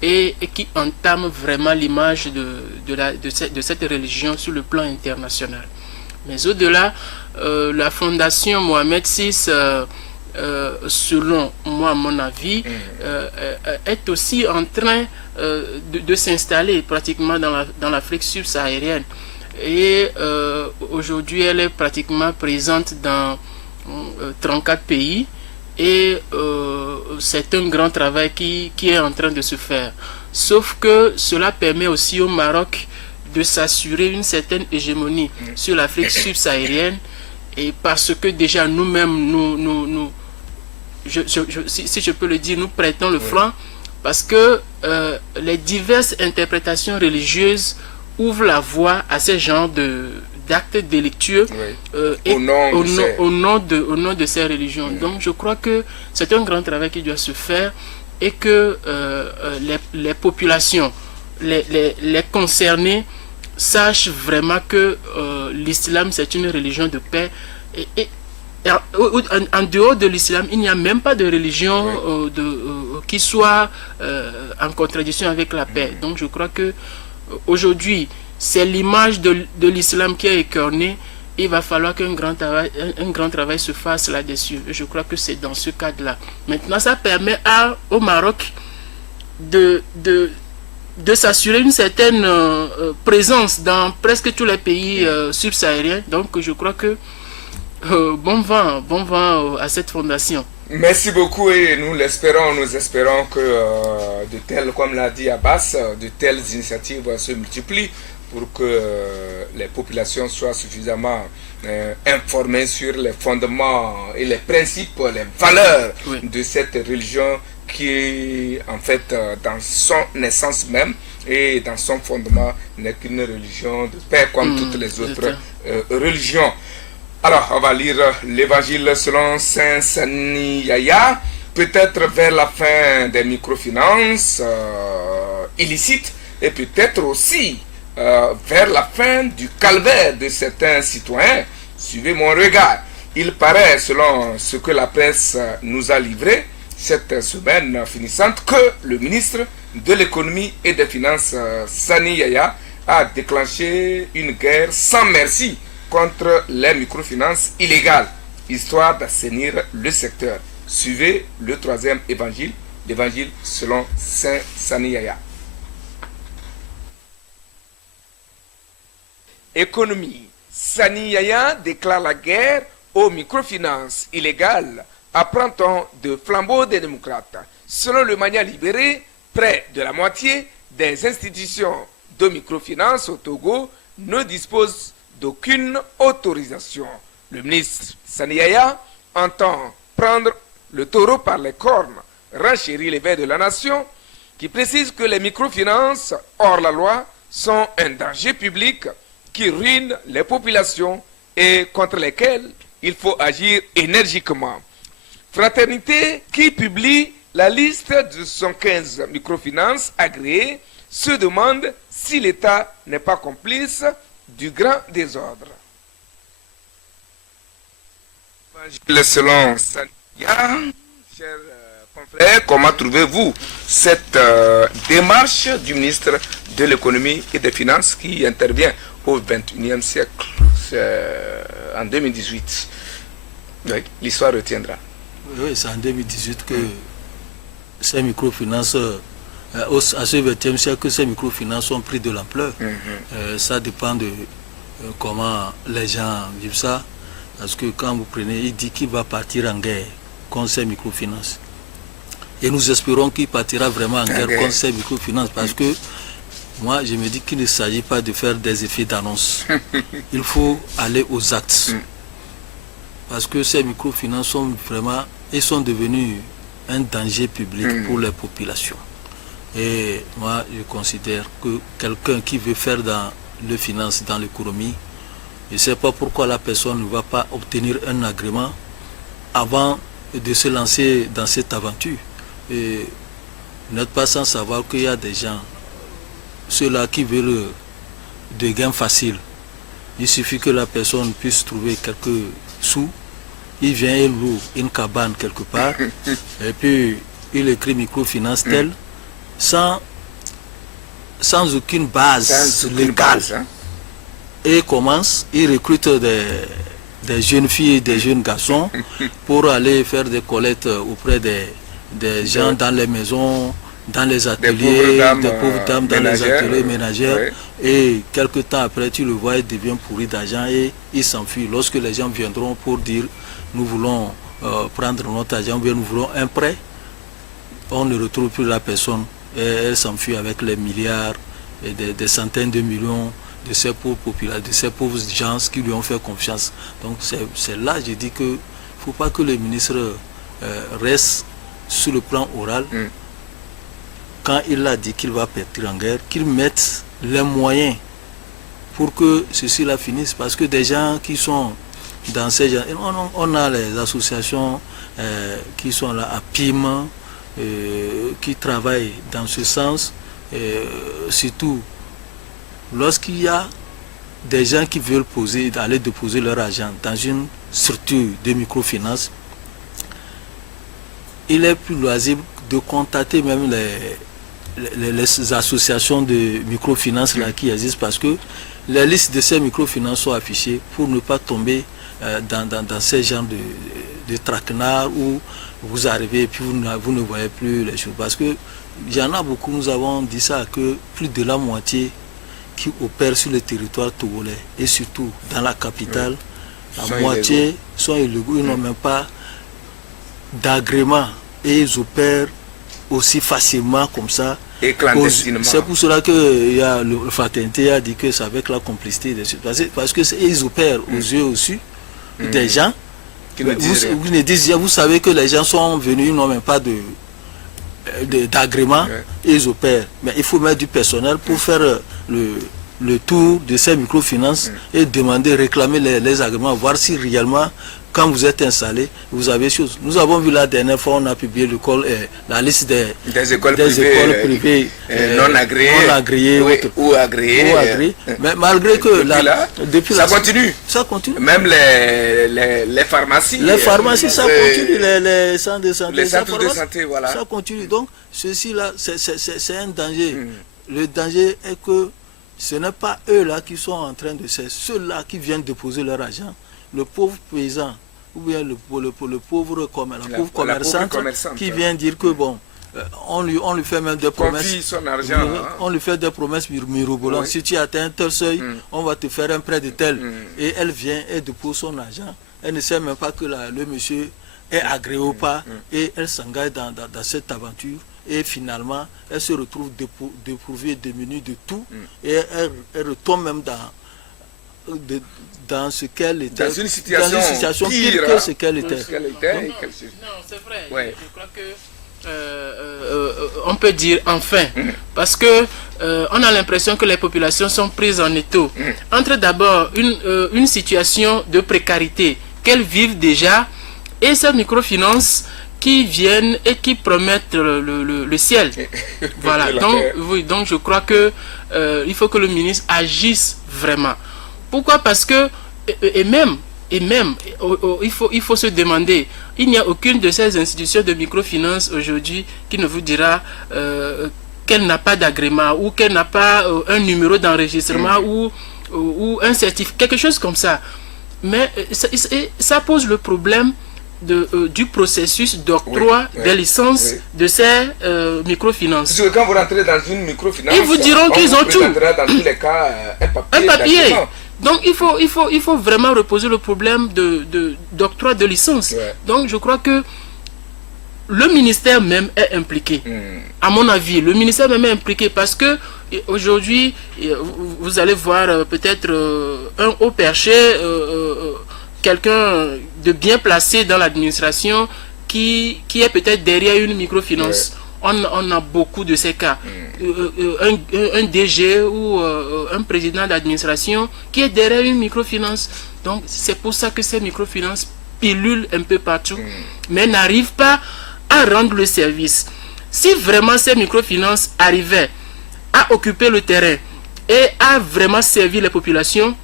et qui entame vraiment l'image de cette religion sur le plan international. Mais au-delà, la fondation Mohamed VI, selon moi, à mon avis, est aussi en train de s'installer pratiquement dans l'Afrique subsaharienne. Et aujourd'hui, elle est pratiquement présente dans 34 pays. Et c'est un grand travail qui est en train de se faire. Sauf que cela permet aussi au Maroc de s'assurer une certaine hégémonie sur l'Afrique subsaharienne. Et parce que déjà nous-mêmes, si je peux le dire, nous prêtons le flanc. Parce que les diverses interprétations religieuses ouvrent la voie à ces genres d'actes délictueux au nom de ces religions. Donc je crois que c'est un grand travail qui doit se faire et que les populations, les concernés sachent vraiment que l'islam c'est une religion de paix et en dehors de l'islam, il n'y a même pas de religion qui soit en contradiction avec la paix. Donc je crois que aujourd'hui, c'est l'image de l'islam qui est écornée. Il va falloir qu'un grand travail se fasse là-dessus. Je crois que c'est dans ce cadre-là. Maintenant, ça permet au Maroc de s'assurer une certaine présence dans presque tous les pays subsahariens. Donc, je crois que bon vent à cette fondation. Merci beaucoup et nous espérons que de telles, comme l'a dit Abbas, de telles initiatives se multiplient pour que les populations soient suffisamment informées sur les fondements et les principes, les valeurs de cette religion qui, en fait, dans son essence même et dans son fondement, n'est qu'une religion de paix comme toutes les autres religions. Alors, on va lire l'évangile selon Saint Sani Yaya, peut-être vers la fin des microfinances illicites et peut-être aussi vers la fin du calvaire de certains citoyens. Suivez mon regard. Il paraît, selon ce que la presse nous a livré cette semaine finissante, que le ministre de l'économie et des finances, Sani Yaya, a déclenché une guerre sans merci contre les microfinances illégales, histoire d'assainir le secteur. Suivez le troisième évangile, l'évangile selon Saint Sani Yaya. Économie. Sani Yaya déclare la guerre aux microfinances illégales, apprend-on de flambeau des démocrates. Selon le Mania libéré, près de la moitié des institutions de microfinance au Togo ne disposent d'aucune autorisation. Le ministre Sani Yaya entend prendre le taureau par les cornes, renchérit l'éveil de la nation, qui précise que les microfinances hors la loi sont un danger public qui ruine les populations et contre lesquelles il faut agir énergiquement. Fraternité, qui publie la liste de 115 microfinances agréées, se demande si l'État n'est pas complice du grand désordre. Selon Sania, chers confrères, comment trouvez-vous cette démarche du ministre de l'économie et des finances qui intervient au XXIe siècle, en 2018? Oui, l'histoire retiendra. Oui, c'est en 2018 que ces microfinances, à ce XXe siècle, que ces microfinances ont pris de l'ampleur. Ça dépend de comment les gens vivent ça. Parce que quand vous prenez, il dit qu'il va partir en guerre contre ces microfinances. Et nous espérons qu'il partira vraiment en guerre contre ces microfinances. Parce que moi, je me dis qu'il ne s'agit pas de faire des effets d'annonce. Il faut aller aux actes. Parce que ces microfinances sont vraiment, ils sont devenus un danger public pour les populations. Et moi, je considère que quelqu'un qui veut faire dans le finance, dans l'économie, je ne sais pas pourquoi la personne ne va pas obtenir un agrément avant de se lancer dans cette aventure. Et vous n'êtes pas sans savoir qu'il y a des gens, ceux-là qui veulent des gains faciles. Il suffit que la personne puisse trouver quelques sous. Il vient et loue une cabane quelque part. Et puis, il écrit microfinance tel, sans aucune base légale. Et commence, il recrute des jeunes filles et des jeunes garçons pour aller faire des collectes auprès des gens dans les maisons, dans les ateliers, des pauvres dames dans les ateliers ménagères. Et quelque temps après, tu le vois, il devient pourri d'argent et il s'enfuit. Lorsque les gens viendront pour dire nous voulons prendre notre argent, bien nous voulons un prêt, on ne retrouve plus la personne et elle s'enfuit avec les milliards et des centaines de millions de ces pauvres populations, de ces pauvres gens qui lui ont fait confiance. Donc c'est là, je dis que il ne faut pas que le ministre reste sur le plan oral. Quand il a dit qu'il va partir en guerre, qu'il mette les moyens pour que ceci la finisse. Parce que des gens qui sont dans ces gens, on a les associations qui sont là à PIM, qui travaillent dans ce sens, surtout lorsqu'il y a des gens qui veulent aller déposer leur argent dans une structure de microfinance, il est plus loisible de contacter même les associations de microfinance là qui existent, parce que les listes de ces microfinances sont affichées pour ne pas tomber dans ces genres de traquenards où vous arrivez et puis vous ne voyez plus les choses. Parce que il y en a beaucoup, nous avons dit ça, que plus de la moitié qui opèrent sur le territoire togolais et surtout dans la capitale, la moitié sont illégaux, ils n'ont même pas d'agrément et ils opèrent aussi facilement comme ça. Et clandestinement. C'est pour cela que le Fatente a dit que c'est avec la complicité des parce que ils opèrent aux yeux aussi des gens. Vous savez que les gens sont venus, ils n'ont même pas d'agrément, et ils opèrent. Mais il faut mettre du personnel pour faire le tour de ces microfinances et demander, réclamer les agréments, voir si réellement, quand vous êtes installé, vous avez chose. Nous avons vu la dernière fois, on a publié la liste des écoles privées non agréées, ou agréées. Mais malgré que depuis ça continue. Ça continue. Même les pharmacies. Les pharmacies, ça continue. Les centres de santé. Les centres de santé, voilà. Ça continue. Donc, ceci-là, c'est un danger. Le danger est que ce n'est pas eux-là qui sont en train de... C'est ceux-là qui viennent déposer leur argent. Le pauvre paysan, ou bien la pauvre commerçante qui vient dire que bon, on lui fait même des promesses. Son argent, on lui fait des promesses mirobolantes. Si tu atteins tel seuil, on va te faire un prêt de tel. Et elle vient et dépose son argent. Elle ne sait même pas que le monsieur est agréé ou pas. Et elle s'engage dans cette aventure. Et finalement, elle se retrouve dépourvue et démunie de tout. Et elle retombe même dans ce qu'elle était, dans une situation pire que ce qu'elle était. Non, c'est vrai. Ouais. Je crois que on peut dire enfin, parce que on a l'impression que les populations sont prises en étau. Entre d'abord une situation de précarité qu'elles vivent déjà et ces microfinances qui viennent et qui promettent le ciel. Voilà. Donc je crois que il faut que le ministre agisse vraiment. Pourquoi? Parce que, et même, il faut se demander, il n'y a aucune de ces institutions de microfinance aujourd'hui qui ne vous dira qu'elle n'a pas d'agrément ou qu'elle n'a pas un numéro d'enregistrement ou un certificat, quelque chose comme ça. Mais ça pose le problème du processus d'octroi des licences de ces microfinances. Parce que quand vous rentrez dans une microfinance, ils vous diront qu'ils ont tout. Dans tous les cas, un papier. Donc il faut vraiment reposer le problème d'octroi de licence. Donc je crois que le ministère même est impliqué. À mon avis, le ministère même est impliqué parce que aujourd'hui, vous allez voir peut-être un haut perché, quelqu'un de bien placé dans l'administration qui est peut-être derrière une microfinance. On a beaucoup de ces cas. Un DG ou un président d'administration qui est derrière une microfinance. Donc c'est pour ça que ces microfinances pilulent un peu partout, mais n'arrivent pas à rendre le service. Si vraiment ces microfinances arrivaient à occuper le terrain et à vraiment servir les populations,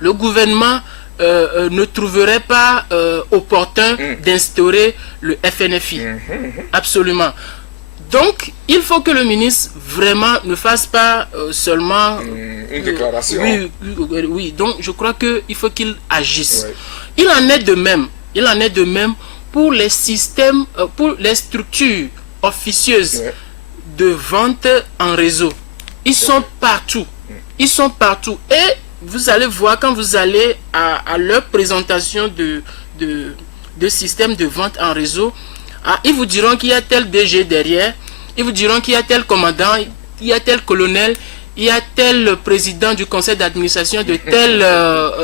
le gouvernement ne trouverait pas opportun d'instaurer le FNFI. Absolument. Donc, il faut que le ministre vraiment ne fasse pas seulement une déclaration. Oui, donc je crois qu'il faut qu'il agisse. Il en est de même. Il en est de même pour les systèmes, pour les structures officieuses de vente en réseau. Ils sont partout. Ils sont partout. Et vous allez voir quand vous allez à leur présentation de système de vente en réseau, ils vous diront qu'il y a tel DG derrière, ils vous diront qu'il y a tel commandant, il y a tel colonel, il y a tel président du conseil d'administration de telle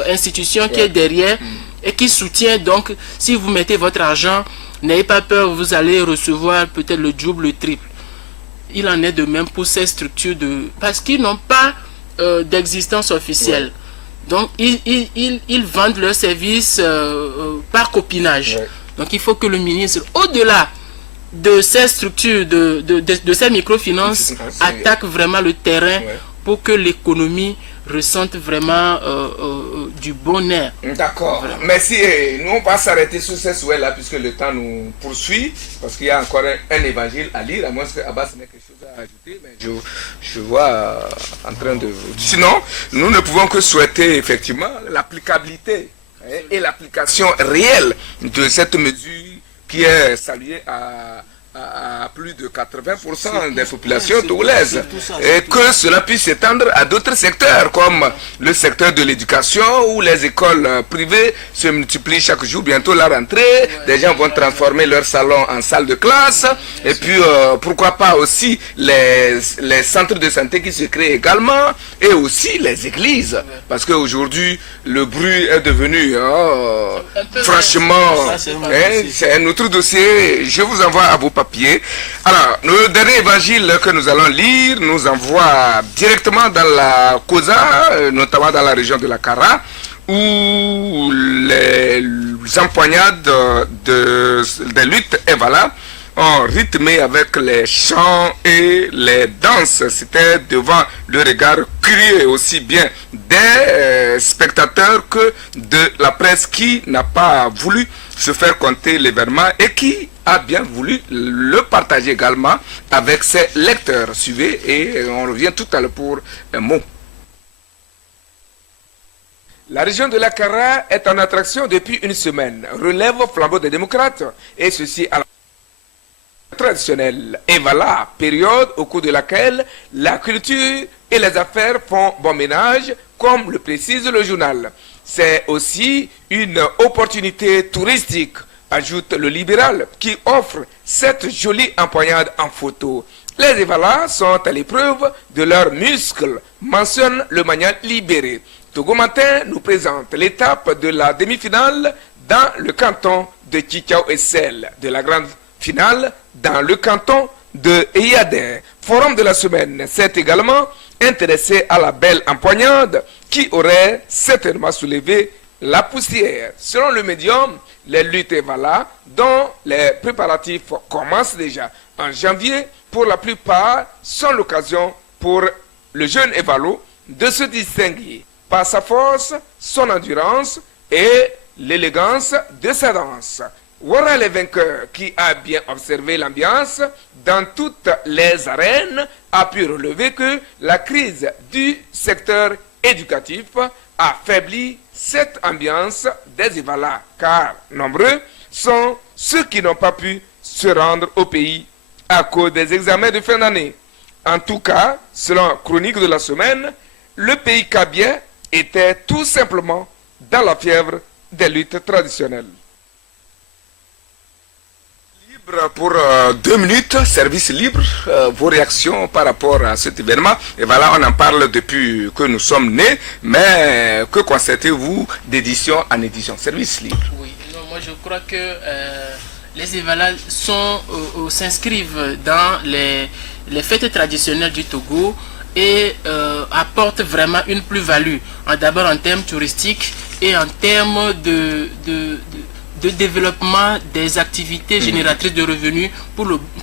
institution qui est derrière et qui soutient. Donc, si vous mettez votre argent, n'ayez pas peur, vous allez recevoir peut-être le double, le triple. Il en est de même pour ces structures parce qu'ils n'ont pas d'existence officielle. Donc, ils vendent leurs services par copinage. Donc, il faut que le ministre, au-delà de ces structures, de ces microfinances, attaque vraiment le terrain pour que l'économie ressente vraiment du bon air. D'accord. Merci. Nous, on va s'arrêter sur ces souhaits-là puisque le temps nous poursuit. Parce qu'il y a encore un évangile à lire, à moins que Abbas n'ait quelque chose à ajouter. Mais je vois en train de... Sinon, nous ne pouvons que souhaiter effectivement l'applicabilité et l'application réelle de cette mesure qui est saluée à plus de 80% des populations togolaises, et que cela puisse s'étendre à d'autres secteurs comme le secteur de l'éducation où les écoles privées se multiplient chaque jour. Bientôt la rentrée, des gens vont transformer leur salon en salle de classe, et puis pourquoi pas aussi les centres de santé qui se créent également, et aussi les églises, parce qu'aujourd'hui le bruit est devenu franchement c'est un autre dossier. Je vous envoie à vos papiers. Alors, le dernier évangile que nous allons lire nous envoie directement dans la Kosa, notamment dans la région de la Kara, où les empoignades des luttes Evala ont rythmé avec les chants et les danses. C'était devant le regard curieux aussi bien des spectateurs que de la presse qui n'a pas voulu se faire compter l'événement et qui a bien voulu le partager également avec ses lecteurs. Suivez et on revient tout à l'heure pour un mot. La région de la Kara est en attraction depuis une semaine. Relève flambeau des démocrates et ceci à la traditionnelle Evala, période au cours de laquelle la culture et les affaires font bon ménage, comme le précise le journal. C'est aussi une opportunité touristique, ajoute le libéral, qui offre cette jolie empoignade en photo. Les Evalas sont à l'épreuve de leurs muscles, mentionne le manuel libéré. Togo Matin nous présente l'étape de la demi-finale dans le canton de Tchitchao et celle de la grande finale dans le canton de Eyadé. Forum de la semaine s'est également intéressé à la belle empoignade qui aurait certainement soulevé la poussière. Selon le médium, les luttes Evala, dont les préparatifs commencent déjà en janvier, pour la plupart sont l'occasion pour le jeune Evalo de se distinguer par sa force, son endurance et l'élégance de sa danse. Voilà les vainqueurs qui a bien observé l'ambiance dans toutes les arènes, a pu relever que la crise du secteur éducatif affaiblit cette ambiance des Evalas, car nombreux sont ceux qui n'ont pas pu se rendre au pays à cause des examens de fin d'année. En tout cas, selon Chronique de la semaine, le pays kabien était tout simplement dans la fièvre des luttes traditionnelles. Pour 2 minutes, service libre, vos réactions par rapport à cet événement. Et voilà, on en parle depuis que nous sommes nés, mais que constatez-vous d'édition en édition? Service libre. Oui, non, moi je crois que les Evalas s'inscrivent dans les fêtes traditionnelles du Togo et apportent vraiment une plus-value, d'abord en termes touristiques et en termes de développement des activités génératrices de revenus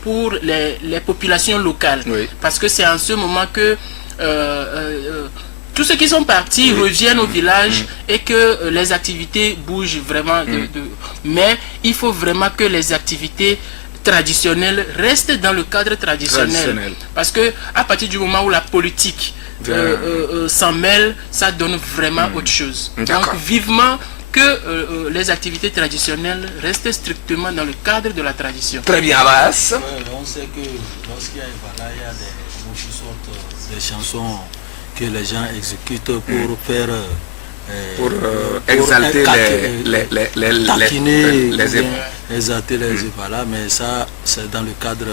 pour les populations locales. Oui. Parce que c'est en ce moment que tous ceux qui sont partis reviennent au village et que les activités bougent vraiment. Mais il faut vraiment que les activités traditionnelles restent dans le cadre traditionnel. Parce que à partir du moment où la politique s'en mêle, ça donne vraiment autre chose. Donc vivement que les activités traditionnelles restent strictement dans le cadre de la tradition. Très bien, Abbas. On sait que lorsqu'il y a Vala, il y a beaucoup sortes de chansons que les gens exécutent pour faire exalter exalter les Vala, mais ça c'est dans le cadre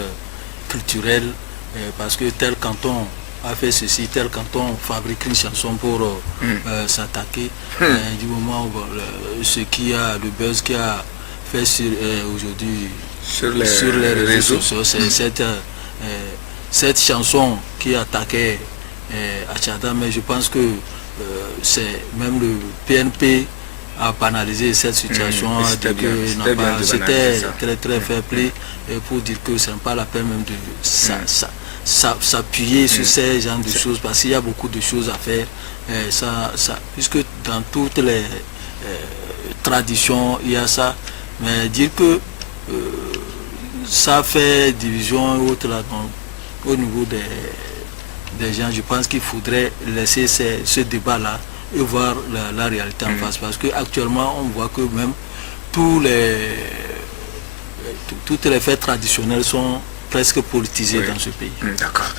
culturel, parce que tel canton a fait ceci, tel canton fabrique une chanson pour s'attaquer. Du moment où ce qui a le buzz qui a fait aujourd'hui sur les réseaux sociaux, c'est cette chanson qui attaquait Achada, mais je pense que c'est même le PNP a banalisé cette situation. C'était très fair play pour dire que ce n'est pas la peine même de s'appuyer sur ces genres de choses, parce qu'il y a beaucoup de choses à faire. Puisque dans toutes les traditions il y a ça, mais dire que ça fait division et autres là, au niveau des gens, je pense qu'il faudrait laisser ce débat là et voir la réalité en face, parce qu'actuellement on voit que même toutes les fêtes traditionnelles sont presque politisées dans ce pays. D'accord.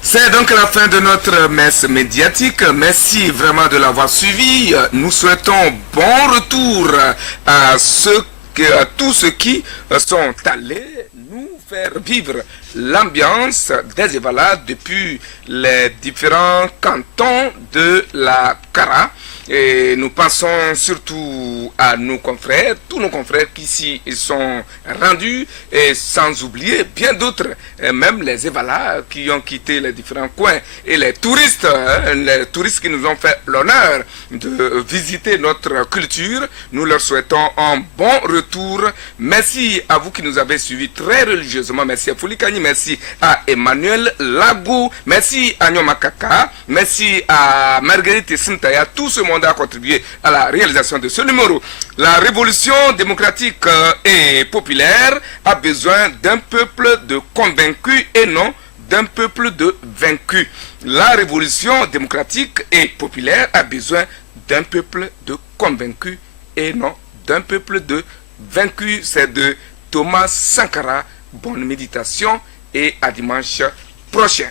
C'est donc la fin de notre messe médiatique. Merci vraiment de l'avoir suivi. Nous souhaitons bon retour à tous ceux qui sont allés nous faire vivre l'ambiance des Evala depuis les différents cantons de la Kara. Et nous pensons surtout à nos confrères, tous nos confrères qui ici sont rendus, et sans oublier bien d'autres, même les Evala qui ont quitté les différents coins, et les touristes qui nous ont fait l'honneur de visiter notre culture. Nous leur souhaitons un bon retour. Merci à vous qui nous avez suivis très religieusement. Merci à Foulikani, merci à Emmanuel Lagou, merci à Nyomakaka, merci à Marguerite Sintaya. Tout ce monde a contribué à la réalisation de ce numéro. La révolution démocratique et populaire a besoin d'un peuple de convaincus et non d'un peuple de vaincus. La révolution démocratique et populaire a besoin d'un peuple de convaincus et non d'un peuple de vaincus. C'est de Thomas Sankara. Bonne méditation et à dimanche prochain.